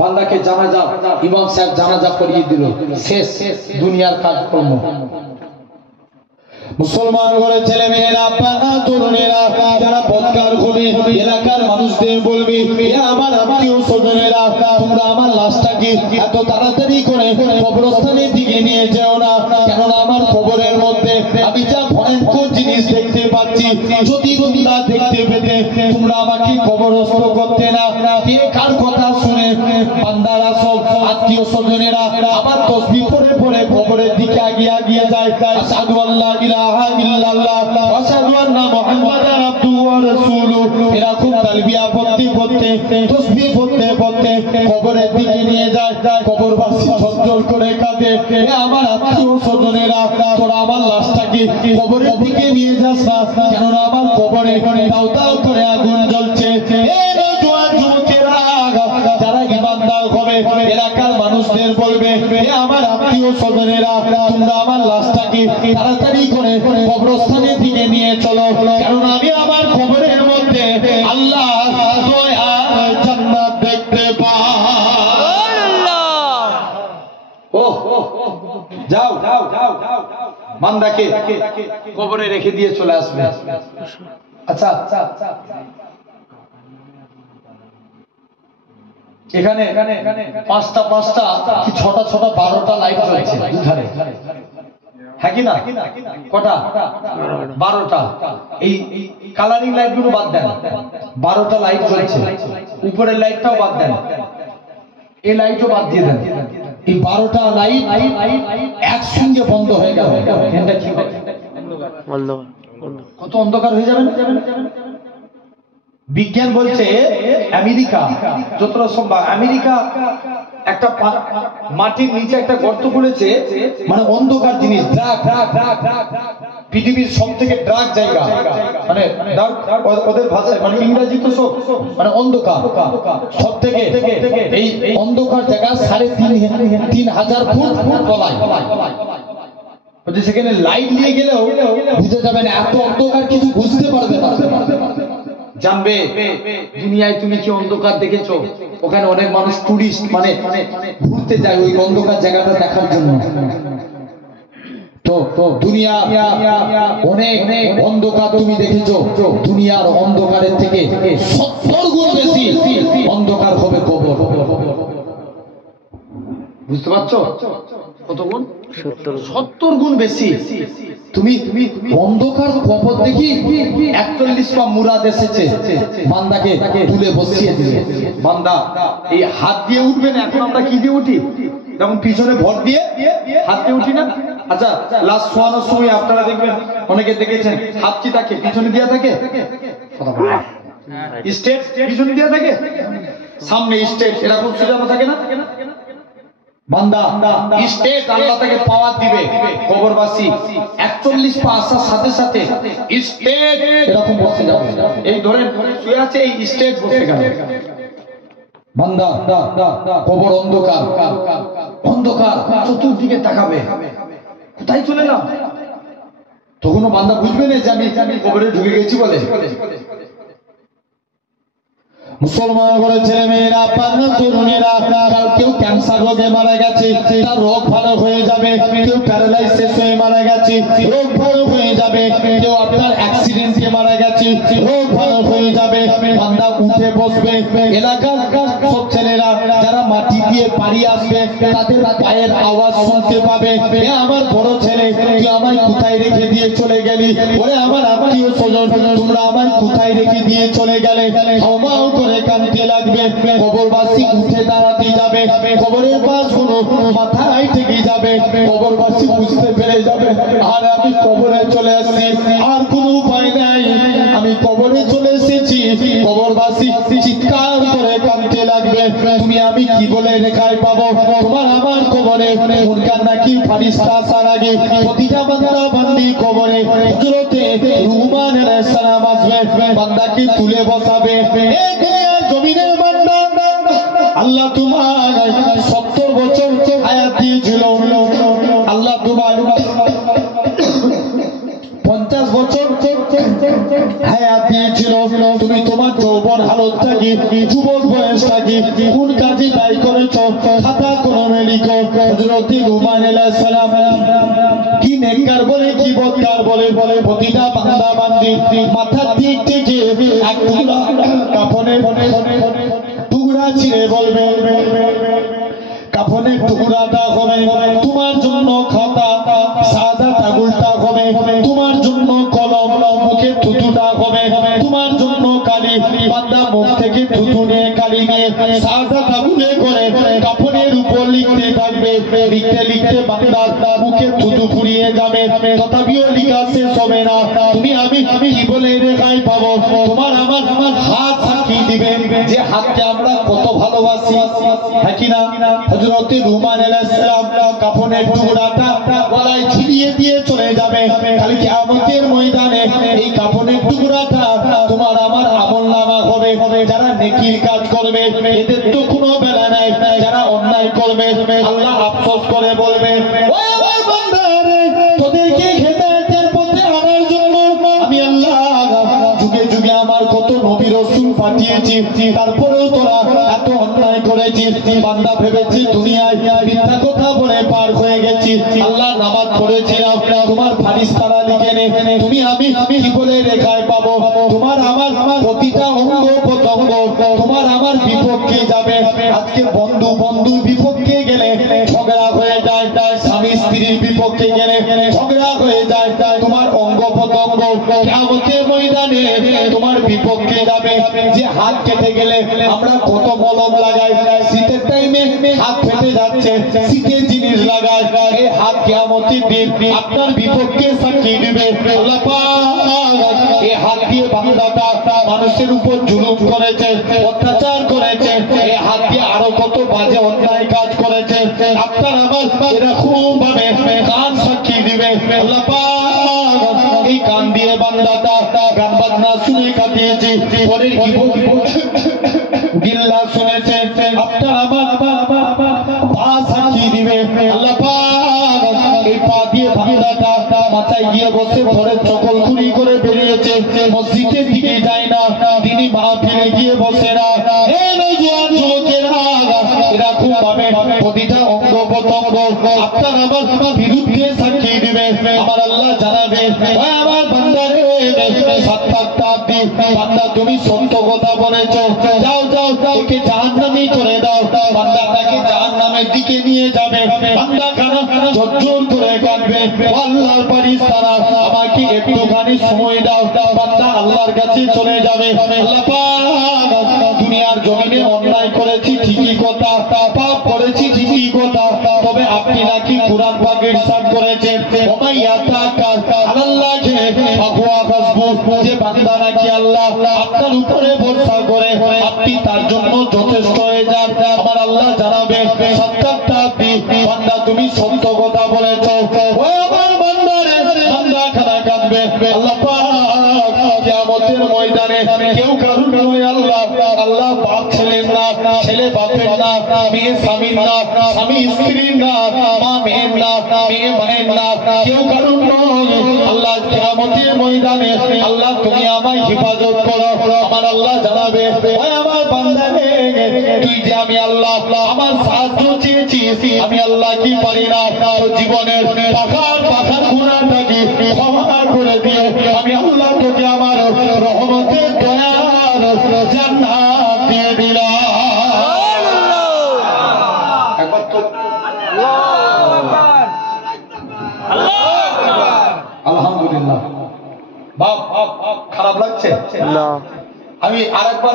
বান্দাকে জানাজা ইমাম সাহেব জানাজা পড়িয়ে দিল, শেষ দুনিয়ার কাজকর্ম। মুসলমান ঘরে ছেলে মেয়েরা, পাড়া তরুণেরা যারা বদকার হবে, এলাকার মানুষদের বলবে, আমার আত্মীয় স্বজনেরা, তোমরা আমার লাশটাকে এত তাড়াতাড়ি করে কবরস্থানের দিকে নিয়ে যেও না, কেননা আমার কবরের মধ্যে আমি যা ভয়ঙ্কর জিনিস দেখতে পাচ্ছি, যদি তোমরা দেখতে পেতে তোমরা আমাকে কবরস্থ করতে না। কার কথা শুনে বান্দারা সব আত্মীয় স্বজনেরা আমার তসবিহ পড়ে পড়ে কবরের দিকে আগিয়ে যায়। আশহাদু আল্লা ইলাহা ইল্লাল্লাহ ওয়া আশহাদু আন্না মুহাম্মাদান আবদুহু ওয়া রাসূলুহু, এরকম তালবিয়া পড়তে পড়তে তসবিহ পড়তে পড়তে কবরের দিকে নিয়ে যায়। কবরবাসী ঝরঝর করে কাঁদে, আমার আত্মীয় স্বজনেরা, তোরা আমার লাশটাকে কবরের দিকে নিয়ে যাস না, কেননা আমার কবরে দাও দাও করে আগুন জ্বলছে। যারা ইমানদার হবে এলাকার মানুষদের বলবে, আমার আত্মীয় স্বজনেরা, তোমরা আমার লাশটাকে তাড়াতাড়ি করে কবরস্থানের দিকে নিয়ে চলো, কারণ আমি আমার কবরের মধ্যে আল্লাহ দয়ার জান্নাত দেখতে পাই। যাও বান্দাকে কবরে রেখে দিয়ে চলে আসবে। আচ্ছা, এখানে পাঁচটা কি ছটা 12টা লাইট জ্বলছে দুধারে, হ্যাঁ কি না? কটা? 12টা। এই কালারিং লাইট গুলো বাদ দেন, 12টা লাইট জ্বলছে, উপরের লাইটটাও বাদ দেন, এই লাইটও বাদ দিয়ে দেন। এই 12টা লাইট একসঙ্গে বন্ধ হয়ে গেল, কত অন্ধকার হয়ে যাবে না? বিজ্ঞান বলছে আমেরিকা, যতটা সম্ভব আমেরিকা একটা মাটির নিচে একটা গর্ত করেছে, মানে অন্ধকার জিনিস, পৃথিবীর সব থেকে ডার্ক জায়গা, মানে ওদের ভাষায়, মানে ইংরেজি তো সব, মানে অন্ধকার সব থেকে এই অন্ধকার জায়গা 3,500 ফুট তলায়। সেখানে লাইট নিয়ে গেলেও বুঝে যাবে না, এত অন্ধকার কিছু বুঝতে পারবে না। জানবে দুনিয়ায় তুমি কি অন্ধকার দেখেছো? ওখানে অনেক মানুষ টুরিস্ট মানে ঘুরতে যায় ওই অন্ধকার জায়গাটা দেখার জন্য। তো দুনিয়া অনেক অন্ধকার তুমি দেখেছো, দুনিয়ার অন্ধকারের থেকে 70 গুণ বেশি অন্ধকার হবে কবর। বুঝতে পারছো কত গুণ? 70 গুণ বেশি। তুমি অন্ধকার কবর দেখি 41 পা মুরাদ এসেছে, বান্দাকে তুলে বসিয়ে দিবে। বান্দা এই হাত দিয়ে উঠবে না, এখন আমরা কি দিয়ে উঠি? যেমন পিছনে ভর দিয়ে হাত দিয়ে উঠি না? আচ্ছা, লাস্ট শোয়ানোর সময় আপনারা দেখবেন অনেকে দেখেছেন হাত কি থাকে পিছনে দেওয়া থাকে, স্টেট পিছনে দেওয়া থাকে, সামনে স্টেট এরকম সোজানো থাকে না? বান্দা স্টেট আল্লাহ তাকে পাওয়ার দিবে, কবরবাসী 41 পা আসার সাথে সাথে স্টেট এরকম বসে যাবে। এই ধরে শুয়ে আছে, এই স্টেট বসে গেল। বান্দা কবর অন্ধকার, চতুর্দিকে তাকাবে, কোথায় চলে এলাম? তখনও বান্দা বুঝবে না যে আমি কবরে ঢুকে গেছি বলে। মুসলমান ঘরের ছেলে মেয়েরা, পান্না তরুণেরা, কেউ ক্যান্সার রোগে মারা গেছে, তার রোগ ভালো হয়ে যাবে। কেউ প্যারালাইসিস হয়ে মারা গেছে, রোগ ভালো হয়ে যাবে। কেউ আপনার অ্যাক্সিডেন্টে মারা গেছে, রোগ ভালো হয়ে যাবে। বান্দা উঠে বসবে, এলাকার সব ছেলেরা যারা মাটি দিয়ে বাড়ি আসবে তাদের পায়ের আওয়াজ শুনতে পাবে। আমার বড় ছেলে, তুই আমায় কোথায় রেখে দিয়ে চলে গেলি? ওরে আমার আত্মীয় স্বজন, তোমরা আমায় কোথায় রেখে দিয়ে চলে গেলে? কাঁদতে লাগবে। কবরবাসী উঠে দাঁড়াতে যাবে, কবরের পাশ কোনো মাথায় ঠেকে যাবে। কবরবাসী বুঝতে পেরে যাবে আর আমি কবরে চলে আসছি, আর কোনো উপায় নাই, আমি কবরে চলে এসেছি। কবরবাসী চিৎকার করে কাঁদতে লাগবে, তুমি আমি কি বলে রেখায় পাবো? তোমার আমার কবরে মুরগান নাকি ফারিস্তা আসার আগে প্রতিটা বান্দা বান্দি কবরে হযরতে রুহমান আলাইহিস সালাম আসবে, বান্দাকে তুলে বসাবে। জমিনের বান্দা, আল্লাহ তোমার 70 বছর হায়াত দিয়েছিল, আল্লাহ হায়াত দিয়েছিল, তুমি তোমার যৌবন হালতটাকে, যুবক বয়সটাকে কোন কাজে ব্যয় করেছো? খাতা কলমে লিখো। হযরত লুকমান আলাইহিস সালাম কি নেককার বলে কি বদকার বলে, প্রতিটা বান্দা বান্দি মাথার দিক থেকে এক টুকরা কাফনের টুকরা ছিঁড়ে বলবে, কাফনের টুকরাটা হবে তোমার জন্য খাতা, সাদা কাগজটা হবে তোমার জন্য কলম, মুখে থুতুটা হবে তোমার জন্য কালি। বান্দা মুখ থেকে থুতু নিয়ে কালি নিয়ে সাদা কাগজে করে কাফনের উপর লিখতে থাকবে। লিখতে লিখতে বান্দার মুখে থুতু ফুরিয়ে যাবে, তথাপিও লিখা শেষ হবে না। তুমি আমি কি বলে রেখাই পাবো? তোমার আমার হাত সাক্ষী দিবে যে হাতকে আমরা কত ভালোবাসি, হ্যাঁ কিনা? হযরত লুকমান আলাইহিস সালাম কাফনের টুকরাটা গলায় ঝুলিয়ে দিয়ে চলে যাবে। কাল কিয়ামতের ময়দানে এই কাফনের টুকরাটা তোমার আমার আমলনামা হবে। যারা নেকির কাজ করবে এদের তো কোনো বেলা নাই, যারা অন্যায় করবে আল্লাহ আফসোস করে বলবে, ও আমার বান্দারে, তোদেরকে হেদায়েতের পথে আনার জন্য আমি আল্লাহ যুগে যুগে আমার কত নবী রাসূল পাঠিয়েছি, তারপরেও তোরা এত অন্যায় করেছিস। বান্দা ভেবেছি দুনিয়ায় মিথ্যা কথা বলে পার হয়ে গেছি, আল্লাহ নামাজ পড়েছিলাম, তোমার ফারিস্তারা লিখে নে, তুমি আমি কি বলে রেখায় পাবো? তোমার আমার প্রতিটা অঙ্গ প্রত্যঙ্গ তোমার আমার বিপক্ষে যাবে। আজকে বন্ধু বন্ধুর বিপক্ষে গেলে ঝগড়া হয়ে যায়, স্বামী স্ত্রীর বিপক্ষে গেলে ঝগড়া হয়ে যায়, তোমার অঙ্গ প্রত্যঙ্গ কিয়ামতের ময়দানে তোমার বিপক্ষে যাবে। যে হাত কেটে গেলে আমরা কত মলম লাগাই, শীতের টাইমে হাত ফেটে যাচ্ছে, শীতের জিনিস লাগায়, এই হাত কিয়ামতের দিন আপনার বিপক্ষে সাক্ষী দিবে। আল্লাহ পাক এই হাত দিয়ে বান্দাটা মানুষের উপর জুলুম করেছে, অত্যাচার করেছে, এই হাত দিয়ে আরো কত বাজে অন্যায় কাজ করেছে, আপনার আমার এরকম ভাবে কান সাক্ষী দিবে। আল্লাহ পাক এই কান দিয়ে বান্দাটা গান বাজনা শুনে কাটিয়েছে, পরের গিল্লা শুনেছে, আপনার আমার পা সাক্ষী দিবে। আল্লাহ পাক এই পা দিয়ে বান্দাটা মাথায় গিয়ে বসে ঘরের চকল চুরি করে বেরিয়েছে, মসজিদের দিকে যায় না, তিনি মাহফিলে গিয়ে বসে না। এই নওজোয়ান যুবকেরা এরকম ভাবে প্রতিটা অঙ্গ প্রত্যঙ্গ আপনার আমার বিরুদ্ধে সাক্ষী দিবে। আমার আল্লাহ জানাবে, আমার বান্দারে বান্দা তুমি সত্য কথা বলেছো, যাও যাও ওকে জাহান্নামে করে দাও। বান্দা তাকে জাহান্নামের দিকে নিয়ে যাবে, বান্দা খানা ঝরঝর করে কাঁদবে, আল্লাহর ফেরেশতারা আমাকে একটুখানি সময় দাও। বান্দা আল্লাহর কাছে চলে যাবে, আল্লাহ পাক দুনিয়ার জমিনে অন্যায় করেছি ঠিকই কথা, পাপ করেছি ঠিকই কথা, তবে আপনি নাকি কুরআন পাক ইরশাদ করেছেন, ওমা ইয়াতাকাল আলাল্লাহি ফাহুয়া হাসবু, যে বান্দা নাকি আল্লাহ আপনার উপরে ভরসা করে আপনি তার জন্য যথেষ্ট হয়ে যান। আমার আল্লাহ জানাবে, সত্যাত্মী বান্দা তুমি সত্য কথা বলেছো। ও আমার বান্দারে, বান্দা খানা কাঁদবে। আল্লাহ পাক কিয়ামতের ময়দানে কেউ কারুর নয়, আল্লাহ আল্লাহ বাপ ছেলের না, ছেলে বাপের না, মেয়ে স্বামীর না, স্বামী স্ত্রীর না, মা মেয়ের না, মেয়ে মায়ের না, কেউ কারুর নয়। আল্লাহ কিয়ামতের ময়দানে আল্লাহ তুমি আমায় হেফাজত করো। আমার আল্লাহ জানাবে, আমার বান্দারে, তুই যে আমি আল্লাহ আমার সাহায্য চেয়েছিস, আমি আল্লাহ কি পারি না জীবনের পাখার পাখার গুনাহটাকে ক্ষমা করে দিয়ে আমি আল্লাহ তোকে আমার রহমতের দয়ার জান্নাত দিয়ে দিলাম। একবার তো আলহামদুলিল্লাহ। বাপ খারাপ লাগছে না? আমি আরেকবার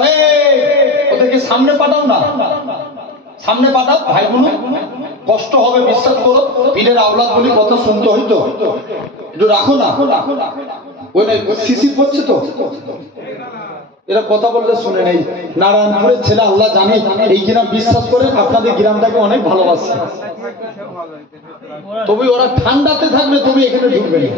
ওদেরকে সামনে পাঠাও না, সামনে পাঠাও ভাইগুলো, কষ্ট হবে বিশ্বাস করো, পীরের আওলাদ বলি কথা শুনতে হইতো, একটু রাখো না, ওই শিশির পড়ছে তো, এরা কথা বললে শুনে নেই। নারায়ণপুরের ছেলে আল্লাহ জানি এই গ্রাম বিশ্বাস করে আপনাদের গ্রামটাকে অনেক ভালোবাসে। তবে ওরা ঠান্ডাতে থাকবে, তুমি এখানে ঢুকবে না।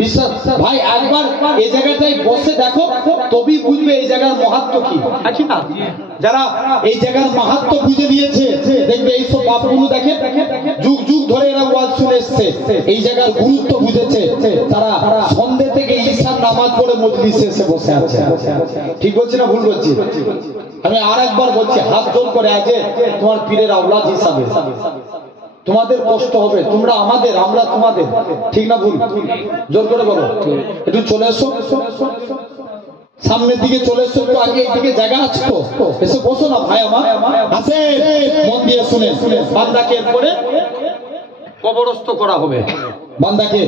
বিশ্বাস ভাই, একবার এই জায়গাটায় বসে দেখো, তবেই বুঝবে এই জায়গার মাহাত্ম্য কি আছে না। যারা এই জায়গার মাহাত্ম্য বুঝে নিয়েছে, দেখবে এইসব বাপগুলো দেখে যুগ যুগ ধরে এরা ওয়াজ শুনে এসছে, এই জায়গার গুরুত্ব বুঝেছে, তারা সন্ধ্যে থেকে ঈশার নামাজ পড়ে মজলিসে এসে বসে আছে। ঠিক বলছি না ভুল বলছি? আমি আর একবার বলছি, হাত জোর করে আছে তোমার পীরের আওলাদ হিসাবে, তোমাদের কষ্ট হবে, তোমরা আমাদের, আমরা তোমাদের, ঠিক না ভুল? জোর করে বলো। একটু চলে এসো, সামনের দিকে চলে এসো, একটু আগে এইদিকে জায়গা আছে তো, এসে বসো না ভাই আমার। আছে, মন দিয়ে শুনে, বান্দাকে এরপরে কবরস্থ করা হবে, বান্দাকে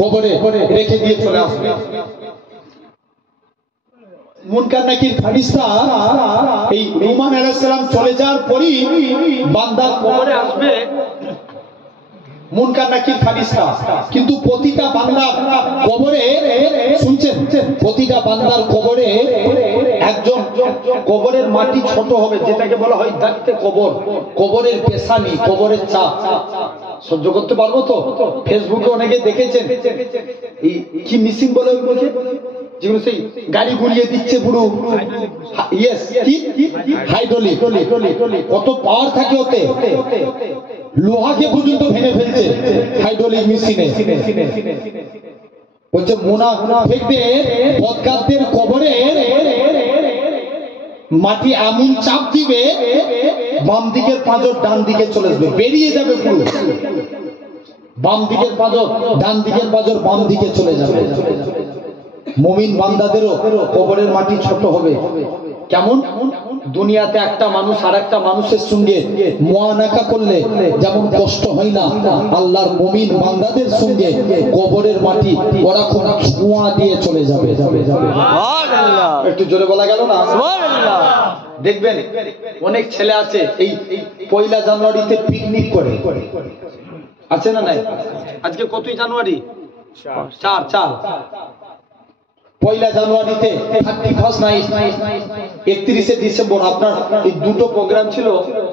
কবরে রেখে দিয়ে চলে আসবে। মুনকার নাকির ফারিস্তা এই রুমান আলাইহিস সালাম চলে যাওয়ার পরই বান্দার কবরে আসবে মুনকার নাকির ফারিস্তা। কিন্তু প্রতিটা বান্দার কবরে, শুনছেন, প্রতিটা বান্দার কবরে একজন, কবরের মাটি ছোট হবে, যেটাকে বলা হয় দাঁতে কবর, কবরের পেশানি, কবরের চাপ সহ্য করতে পারবো তো? ফেসবুকে অনেকে দেখেছেন এই কি মেশিন বলে ওইগুলোকে, যেগুলো সেই গাড়ি ঘুরিয়ে দিচ্ছে পুরো, ইয়েস, কি হাইড্রোলিক, কত পাওয়ার থাকে ওতে, লোহাকে পর্যন্ত ভেঙে ফেলছে হাইড্রোলিক মেশিনে। বলছে মুনাফিকদের, বদকারদের কবরে মাটি এমন চাপ দিবে, বাম দিকের পাঁজর ডান দিকে চলে আসবে, বেরিয়ে যাবে পুরো, বাম দিকের পাঁজর ডান দিকের পাঁজর বাম দিকে চলে যাবে। মুমিন বান্দাদেরও কবরের মাটি ছোট হবে। কেমন? দুনিয়াতে একটা মানুষ আর একটা মানুষের সঙ্গে মুআনাকা করলে যেমন কষ্ট হয় না, আল্লাহর মুমিন বান্দাদের সঙ্গে কবরের মাটি ওরা খুব ছোঁয়া দিয়ে চলে যাবে। সুবহানাল্লাহ, একটু জোরে বলা গেল না? সুবহানাল্লাহ। দেখবেন অনেক ছেলে আছে এই পয়লা জানুয়ারিতে পিকনিক করে, আছে না নাই? আজকে কতই জানুয়ারি? 4 পয়লা জানুয়ারিতে 31 নাইট, 31শে ডিসেম্বর আপনার এই দুটো প্রোগ্রাম ছিল।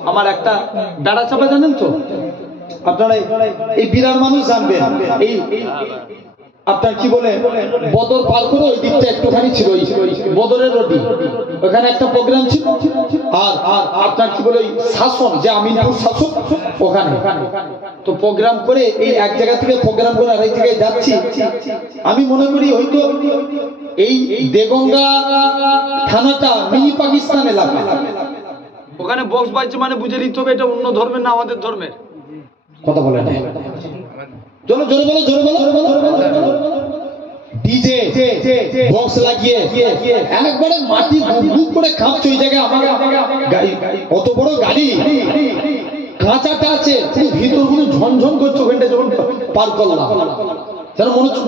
আমার একটা বেড়া চাপা জানেন তো আপনারা, এই বিরার মানুষ জানবেন, এই আপনার কি বলে বদর পার করে ওই দিকটা একটুখানি ছিল, বদরের রোডি, ওখানে একটা প্রোগ্রাম ছিল। আর আপনার কি বলে শাসন, যে আমিনপুর শাসন, ওখানে তো প্রোগ্রাম করে এই এক জায়গা থেকে প্রোগ্রাম করে আরেক জায়গায় যাচ্ছি। আমি মনে করি হয়তো এই দেগঙ্গা থানাটা মিনি পাকিস্তান এলাকা, ওখানে বক্স বাজছে, মানে বুঝে নিতে হবে এটা অন্য ধর্মের না আমাদের ধর্মের। কথা বলে না, জোরে জোরে বলো, জোরে বলো। ডিজে বক্স লাগিয়ে একবারে মাটি বুক করে কাঁপছে ওই জায়গায়। আমার গাড়ি, কত বড় গাড়ি, কাঁচাটা আছে, ভিতর গুলো ঝনঝন করছে ওখানটা যখন পার করলাম, যেন মনে হচ্ছে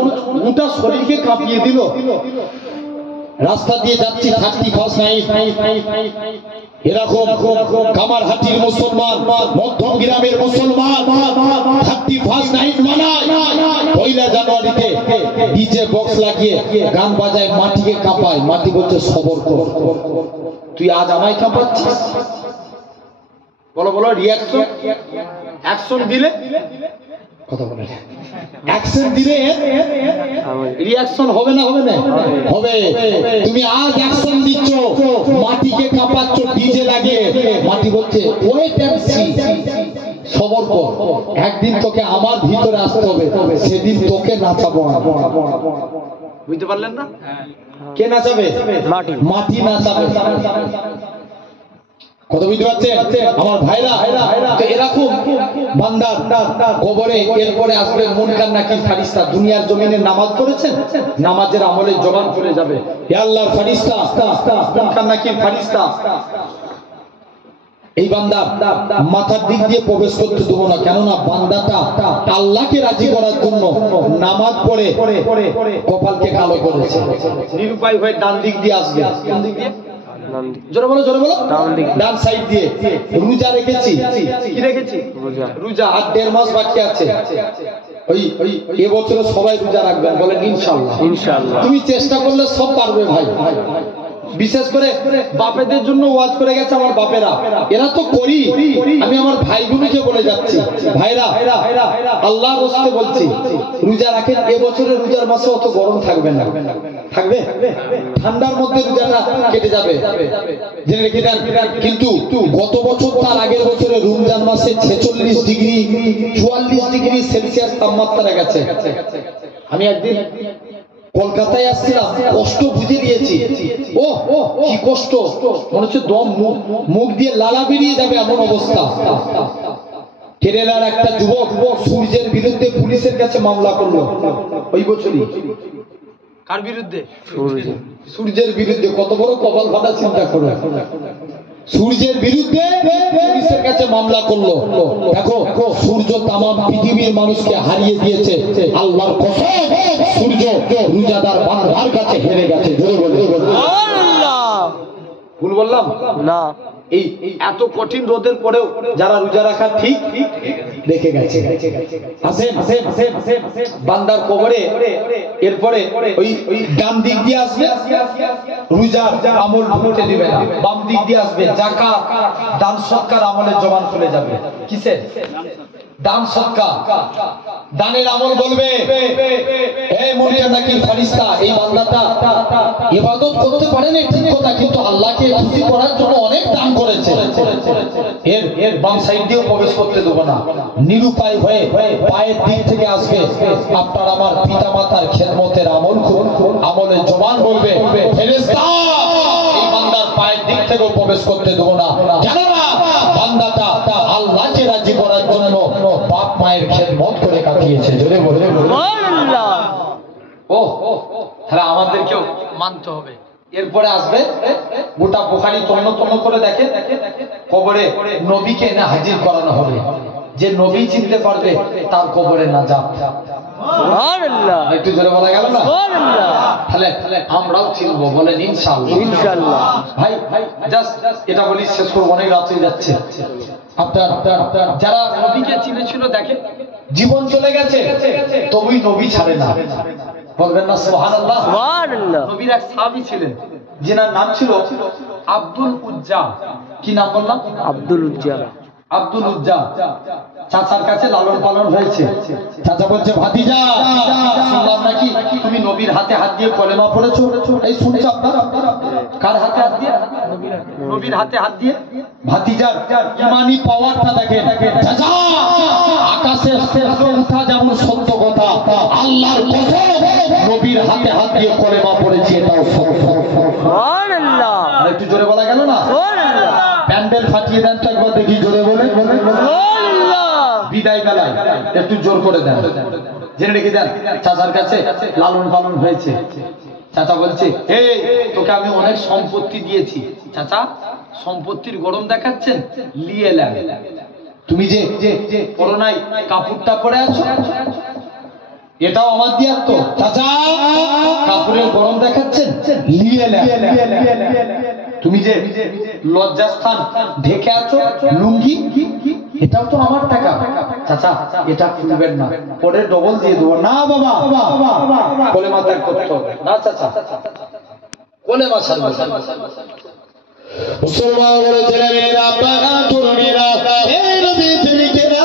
গোটা শরীরকে কাঁপিয়ে দিল। রাস্তা দিয়ে যাচ্ছি, 31 নাইট, এরকম কামারহাটির মুসলমান, মধ্যম গ্রামের মুসলমান 31 নাইট মানায়, পয়লা জানুয়ারিতে ডিজে বক্স লাগিয়ে গান বাজায়, মাটিকে কাঁপায়। মাটি বলছে সবর কর, তুই আজ আমায় কাঁপাচ্ছিস। বলো বলো, রিয়াকশন, অ্যাকশন দিলে, কথা বলে অ্যাকশন দিলে রিয়াকশন হবে না? হবে না? হবে। তুমি আজ অ্যাকশন দিচ্ছ, মাটিকে কাঁপাচ্ছ ডিজে লাগিয়ে, মাটি বলছে ওয়েট এন্ড সি, সবর কর, একদিন তোকে আমার ভিতরে আসতে হবে, সেদিন তোকে নাচাবো। বুঝতে পারলেন না? কে নাচাবে? মাটি নাচাবে। কত বুঝতে পারছেন আমার ভাইরা? তো এরকম বান্দার কবরে এরপরে আসবে মুনকার নাকির ফারিস্তা। দুনিয়ার জমিনে নামাজ পড়েছেন, নামাজের আমলে জবান চলে যাবে, হে আল্লাহর ফারিস্তা, মুনকার নাকির ফারিস্তা এই বান্দা মাথার দিক দিয়ে প্রবেশ করতে দেবো না, কেননা বান্দাটা আল্লাহকে রাজি করার জন্য নামাজ পড়ে কপালকে কালো করেছে। নিরুপায় হয়ে ডান দিক দিয়ে আসবে। কোন দিক দিয়ে? জোরে বলো, জোরে বলো। ডান সাইড দিয়ে। রোজা রেখেছি, কি রেখেছি? রোজা। আর 1.5 মাস বাকি আছে। ওই এবছর সবাই রোজা রাখবেন, বলেন ইনশাআল্লাহ। ইনশাআল্লাহ। তুমি চেষ্টা করলে সব পারবে ভাই, বিশেষ করে বাপেদের জন্য ওয়াজ করে গেছে আমার বাপেরা, এরা তো করি। আমি আমার ভাইগুলোকে বলে যাচ্ছি, ভাইরা আল্লাহর রাস্তে বলছি, রোজা রাখেন। এবছরে রোজার মাসে অত গরম থাকবে না, থাকবে ঠান্ডার মধ্যে রোজাটা কেটে যাবে, জেনে রেখে দেন। কিন্তু গত বছর তার আগের বছরে রমজান মাসে 46 ডিগ্রি 44 ডিগ্রি সেলসিয়াস তাপমাত্রা গেছে। আমি একদিন কলকাতায় আসছিলাম, কষ্ট বুঝে দিয়েছি। ও কি কষ্ট, মনে হচ্ছে দম মুখ দিয়ে লালা বেরিয়ে যাবে এমন অবস্থা। কেরালার একটা যুবক সূর্যের বিরুদ্ধে পুলিশের কাছে মামলা করলো ওই বছরই। কার বিরুদ্ধে? সূর্যের বিরুদ্ধে। কত বড় কপাল ফাটা চিন্তা করো। সূর্যের বিরুদ্ধে পুলিশের কাছে মামলা করলো। দেখো সূর্য তামাম পৃথিবীর মানুষকে হারিয়ে দিয়েছে, আল্লাহর কসম সূর্য রোজাদার বান্দার কাছে হেরে গেছে। জোরে বলে আল্লাহ। ভুল বললাম না? এই এত কঠিন রোদের পরেও যারা রোজা রাখা ঠিক রেখে গেছে। আসেন বান্দার কবরে, এরপরে ওই ডান দিক দিয়ে আসবে রোজার আমল ঢুকতে দিবে না, বাম দিক দিয়ে আসবে যাকাত দান সদকার আমলের জবান খুলে যাবে। কিসের দান সদকা? দানের আমল বলবে, এই মুরিদ নাকির ফেরেশতা, এই বান্দাটা ইবাদত করতে পারে না ঠিক কথা, কিন্তু আল্লাহকে খুশি করার জন্য অনেক দান করেছে, এর বাম সাইড দিয়েও প্রবেশ করতে দেব না। নিরুপায় হয়ে পায়ের দিক থেকে আসবে আপনার আমার পিতামাতার খেদমতের আমল, আমলের জবান বলবে ফেরেশতা, এই বান্দার পায়ের দিক থেকেও প্রবেশ করতে দেব না। জানো না বান্দাটা আল্লাহকে রাজি করার জন্য বাপ মায়ের খেদমত করে কাটিয়েছে। জোরে বলে সুবহানাল্লাহ। ও তাহলে আমাদেরকেও মানতে হবে। এরপরে আসবে গোটা বুখারী তন্ন তন্ন করে দেখে কবরে নবীকে এনে হাজির করানো হবে। যে নবী চিনতে পারবে তার কবরে না যাবে। সুবহানাল্লাহ। একটু জোরে বলা গেল না? সুবহানাল্লাহ। তাহলে আমরাও চিনবো, বলেন ইনশাআল্লাহ। ইনশাআল্লাহ। ভাই জাস্ট এটা বলি শেষ করব, অনেক রাত হয়ে যাচ্ছে। আপনার যারা নবীকে চিনেছিল দেখে জীবন চলে গেছে, তবুই নবী ছাড়ে না। বলবেন না সুবহানাল্লাহ? সুবহানাল্লাহ। নবীর এক সাহাবী ছিলেন, যার নাম ছিল আব্দুল উজ্জা। কি নাম বললাম? আব্দুল উজ্জা। আব্দুল উজ্জা চাচার কাছে লালন পালন হয়েছে। চাচা বলছে, ভাতিজা শুনলাম নাকি তুমি নবীর হাতে হাত দিয়ে কলেমা পড়েছো। এই শুনছো আপনারা? কার হাতে হাত দিয়ে? নবীর হাতে হাত দিয়ে। ভাতিজার ইমানি পাওয়ারটা দেখেন। চাচা আকাশে উঠা যেমন সত্য কথা, আল্লাহর কসম নবীর হাতে হাত দিয়ে কলেমা পড়েছে, এটাও সত্য। সুবহানাল্লাহ। আর একটু জোরে বলা গেল না? সুবহানাল্লাহ। প্যান্ডেল ফাটিয়ে দেন তো একবার দেখি, জোরে বলে সুবহানাল্লাহ। বিদায় বেলায় একটু জোর করে দেন, জেনে রেখে দেন চাচার কাছে লালন পালন হয়েছে। চাচা বলছে, এই তোকে আমি অনেক সম্পত্তি দিয়েছি। চাচা সম্পত্তির গরম দেখাচ্ছেন, নিয়ে এলেন। তুমি যে করোনায় কাপড়টা পরে আছো, এটাও আমার দিয়ার তো। চাচা কাপড়ের গরম দেখাচ্ছেন, নিয়ে এলেন। তুমি যে লজ্জাস্থান ঢেকে আছো লুঙ্গি, এটাও তো আমার টাকা। চাচা এটা খুলবেন না, পরে ডবল দিয়ে দেবো। না বাবা, কলেমা ত্যাগ করতে হবে। না চাচা, কলেমা ছাড়বে। মুসলমানের ছেলেমেয়েরা, আপনারা তরুণীরা, এই নবী প্রেমিকেরা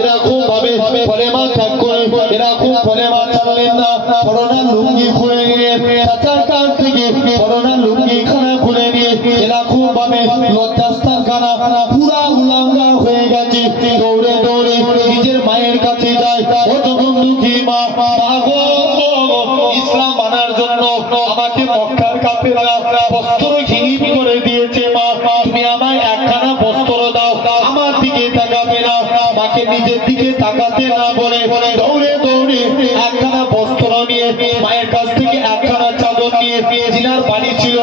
এরকম ভাবে কলেমা ত্যাগ করে, এরকম কলেমা ছাড়লেন না। করোনা লুঙ্গি খুলে নিয়ে চাচার কাছ থেকে করোনা লুঙ্গি খানা খুলে নিয়ে এরকম ভাবে লজ্জাস্থান খানা পুরা উলাঙ্গা হয়ে গেছে। দৌড়ে দৌড়ে নিজের মায়ের কাছে যায়, ও যখন দুঃখী মা, গো ইসলাম মানার জন্য আমাকে মক্কার কাফেররা বস্ত্রহীন করে দিয়েছে। মা তুমি আমায় একখানা বস্ত্র দাও। আমার দিকে তাকাবে না, মাকে নিজের দিকে তাকাতে না বলে দৌড়ে দৌড়ে একখানা বস্ত্র নিয়ে মায়ের কাছ থেকে একখানা চাদর নিয়ে, জিনার বাড়ি ছিল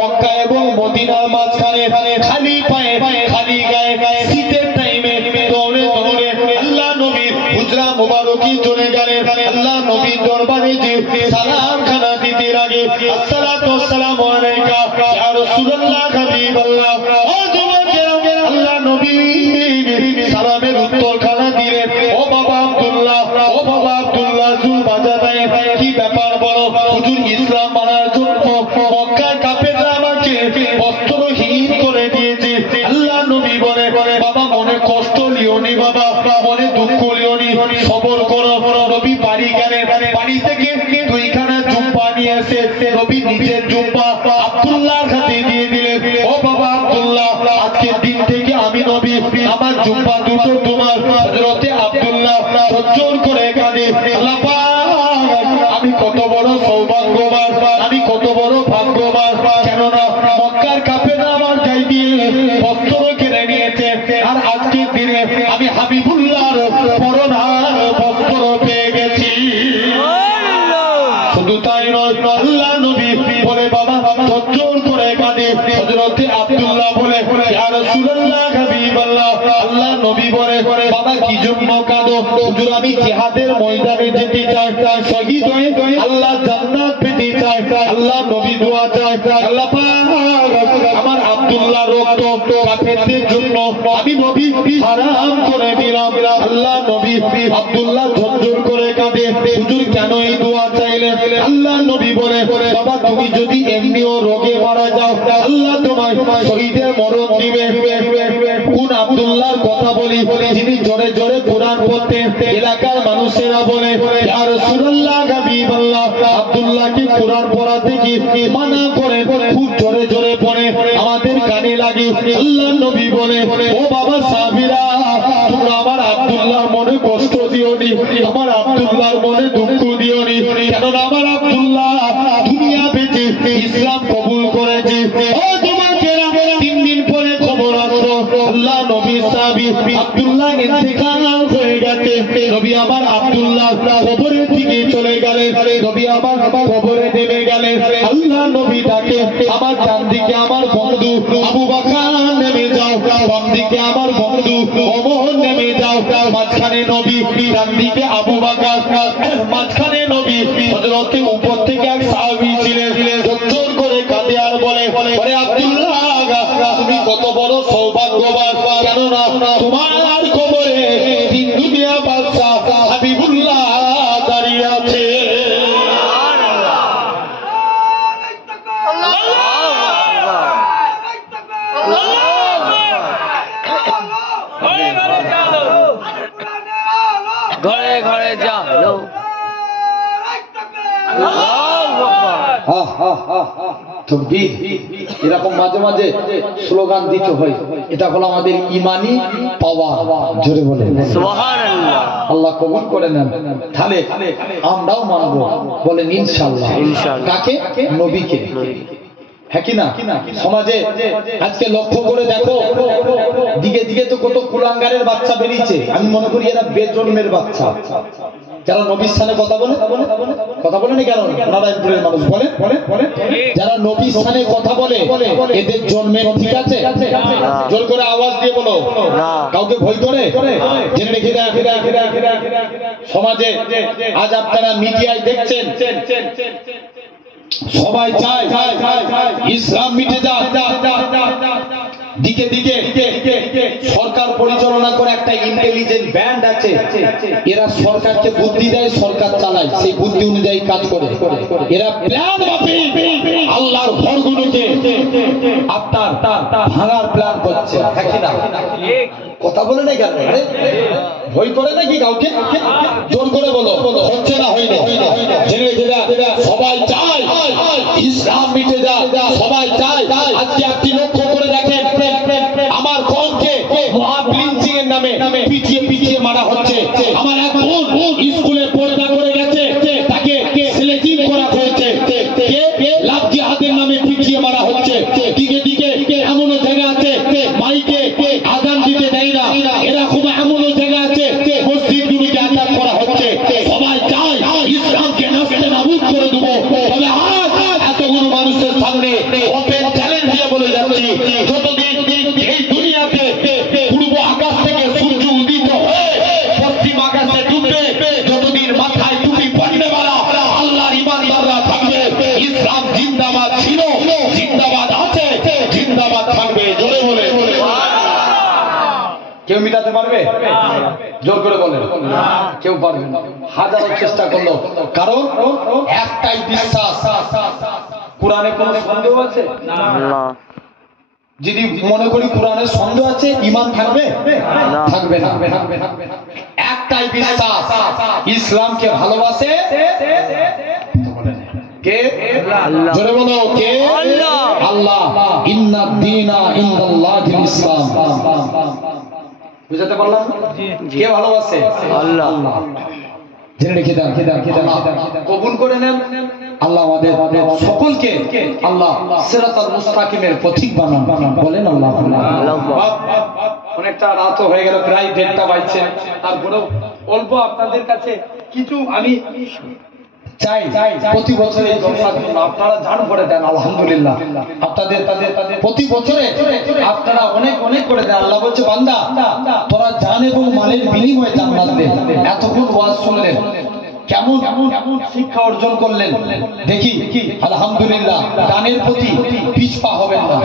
মক্কা এবং মদিনার মাঝখানে, খালি পায়ে খালি গায়ে শীতের টাইমে দৌড়ে দৌড়ে আল্লাহ নবীর হুজরা মুবারকি চলে গেলেন। আল্লাহ নবীর দরবারে যে সালাম খানা দিতে লাগে, আসসালাতু ওয়াসসালামু আলাইকা ইয়া রাসূলুল্লাহ হাবিবাল্লাহ। ও যুবকেরা, আল্লাহ নবী সালামের উত্তর খানা দিলেন। ও বাবা আব্দুল্লাহ, ও বাবা আব্দুল্লাহ জুল বাজাদাই, কি ব্যাপার বলো? হুজুর ইসলাম মানার জন্য মক্কার কাফেররা বাড়ি থেকে দুইখানা জুব্বা নিয়ে এসে নবী নিজের জুব্বা আব্দুল্লাহর হাতে দিয়ে দিলেন। ও বাবা আব্দুল্লাহ, আজকের দিন থেকে আমি নবী, আমার জুব্বা দুটো তোমার। হযরতে আব্দুল্লাহ জোর করে কাঁদে, আল্লাহ পাক, আমি কত বড় সৌভাগ্যবান, আমি কত বড় ভাগ্যবান, কেননা মক্কার কাফেররা আমার গায়ে দিয়ে বস্ত্র কিনে নিয়েছে, আর আজকের দিনে আমি হাবিবুল্লাহর পরনার বস্ত্র পেয়ে গেছি। শুধু তাই নয়, আল্লাহ নবী বলে বাবা জোর করে কাঁদে। হযরতে আব্দুল্লাহ বলে, ইয়া রাসূলুল্লাহ হাবিবাল্লাহ, আল্লাহ নবী বলে বাবা কি জন্য কাঁদো? হুজুর আমি জিহাদের ময়দানে যেতে চাই, শহীদ হয়ে আল্লাহ জান্নাত পেতে চাই। আল্লাহ নবী দোয়া চাই, আল্লাহ পাক আমার আব্দুল্লাহ রক্ত কাফেরদের জন্য আমি নবী হারাম করে দিলাম। আল্লাহ নবী আব্দুল্লাহ ঝরঝর করে কাঁদে, হুজুর কেন এই দোয়া চাইলেন? আল্লাহ নবী বলে বাবা তুমি যদি এমনিও রোগে মারা যাও, আল্লাহ তোমায় শহীদের মরণ দিবে। কোন আব্দুল্লাহর কথা বলি, যিনি জোরে জোরে কোরআন পড়তেন, এলাকার মানুষেরা বলে ইয়া রাসূলুল্লাহ হাবিবাল্লাহ, আব্দুল্লাহকে কোরআন পড়াতে কি মানা করে খুব জোরে জোরে পড়ে, আমাদের কানে লাগে। আল্লাহ নবী বলে ও বাবা সাহাবীরা, তোমরা আমার আব্দুল্লাহর মনে কষ্ট দিওনি, আমার আব্দুল্লাহর মনে দুঃখ দিওনি, কেননা আমার আব্দুল্লাহ দুনিয়া বেঁচে ইসলাম কবুল করেছে। ও তোমাকে 3 দিন পরে খবর আসলো আল্লাহ নবী সাহাবী আব্দুল্লাহ ইন্তেকাল হয়ে গেছে। নবী আমার আব্দুল্লাহ কবরের দিকে চলে গেলেন, নবী আমার কবরে নেমে গেলেন। আল্লাহ নবী ডাকে, আমার ডান দিকে আমার বন্ধু আবু বকর নেমে যাও, বাম দিকে আমার বন্ধু ওমর নেমে যাও। মাঝখানে নবী, ডান দিকে আবু বকর, মাঝখানে নবী। হযরতে উপর থেকে এক সাহাবী ছিলেন, জোর করে কাঁদে আর বলে আব্দুল্লাহ তুমি কত বড় সৌভাগ্যবান, কেননা তোমার কবরে তিন দুনিয়া বাদশা হাবিবুল্লাহ দাঁড়িয়ে আছে। ঘরে ঘরে জানো তকবীর। এরকম মাঝে মাঝে স্লোগান দিতে হয়, এটা হলো আমাদের ইমানি পাওয়ার। জোরে বলেন সুবহানাল্লাহ। আল্লাহ কবুল করে নেন। তাহলে আমরাও মানবো, বলেন ইনশাআল্লাহ। কাকে? নবীকে। হ্যাঁ কি না? সমাজে আজকে লক্ষ্য করে দেখো, দিকে দিকে তো কত কুলাঙ্গারের বাচ্চা বেরিয়েছে। আমি মনে করি এরা বেজন্মের বাচ্চা, যারা নবীর সামনে কথা বলে না কেন? নারায়ণপুরের মানুষ বলে যারা নবীর সামনে কথা বলে এদের জন্মের ঠিক আছে? জোর করে আওয়াজ দিয়ে বলো, কাউকে ভয় করে? জেনে রেখে সমাজে আজ আপনারা মিডিয়ায় দেখছেন, সবাই চায় ইসলাম মিটে যাক। দিকে দিকে সরকার পরিচালনা করে একটা ইন্টেলিজেন্ট ব্যান্ড আছে, এরা সরকারকে বুদ্ধি দেয়, সরকার চালায়, সেই বুদ্ধি অনুযায়ী কাজ করে। এরা প্ল্যান ভাবে আল্লাহর ঘরগুলোকে আপনার ভাঙার প্ল্যান করছে। হ্যাঁ কি না? কথা বলে না কেন? ভয় করে নাকি কাউকে? জোর করে বলো, হচ্ছে না হয়নি? সবাই চায় ইসলাম মিটে যাক, সবাই চায়। আজকে আপনি লক্ষ্য করে দেখেন, আমার কমকে মহাবিলিঞ্চিং এর নামে পিছিয়ে মারা হচ্ছে। আমার এক বোন স্কুলে পড়াশোনা করে গেছে, তাকে স্লেজিং করা হয়েছে, লাভ জিহাদের নামে পিছিয়ে মারা হচ্ছে। দিকে দিকে এমনও জায়গা আছে মাইকে আজান দিতে দেয় না, এরকম এমনও জায়গা আছে মসজিদগুলিকে আজাদ করা হচ্ছে। সবাই চায় ইসলামকে নাস্তে নাবুদ করে দেবো। তবে এতগুলো মানুষের সামনে ওপেন চ্যালেঞ্জ দিয়ে বলে যাচ্ছি, যতদিন এই দুনিয়াতে পূর্ব আকাশ থেকে সূর্য উদিত হয়ে পশ্চিম আকাশে ডুববে, যতদিন মাথায় টুপি পড়নেওয়ালা আল্লাহর ইমানদাররা থাকবে, ইসলাম জিন্দাবাদ ছিল, জিন্দাবাদ আছে, জিন্দাবাদ থাকবে। জোরে বলে কেউ মিটাতে পারবে? জোর করে বলে কেউ পারবে না। হাজারো চেষ্টা করলো, কারণ একটাই বিশ্বাস, কোরআনে কোনো সন্দেহ আছে না। যদি মনে করি কোরআনের সন্দেহ আছে, ঈমান থাকবে? থাকবে না। একটাই বিশ্বাস, ইসলামকে ভালোবাসে কে? জোরে বলো কে? আল্লাহ। ইন্নাদ দীনা ইনদাল্লাহিল ইসলাম। বুঝাতে পারলাম? কে ভালোবাসে? আল্লাহ। জেনে রেখে দেন, কবুল করে নেন। আল্লাহ আমাদের সকলকে আল্লাহ সিরাতাল মুস্তাকিমের পথিক বানান, বলেন আল্লাহ। অনেকটা রাত হয়ে গেল, প্রায় 1:30 বাজছে। তারপরেও অল্প আপনাদের কাছে কিছু আমি চাই, প্রতি বছর এই জলসাগুলো আপনারা জান করে দেন। আলহামদুলিল্লাহ, আপনাদের প্রতি বছরে আপনারা অনেক অনেক করে দেন। আল্লাহ বলছে, বান্দা তোরা জান এবং মালের বিনিময়ে জান্নাত দে। এতক্ষণ ওয়াজ শুনলেন, কেমন শিক্ষা অর্জন করলেন দেখি। আলহামদুলিল্লাহ, গানের প্রতি পিছপা হবেন না।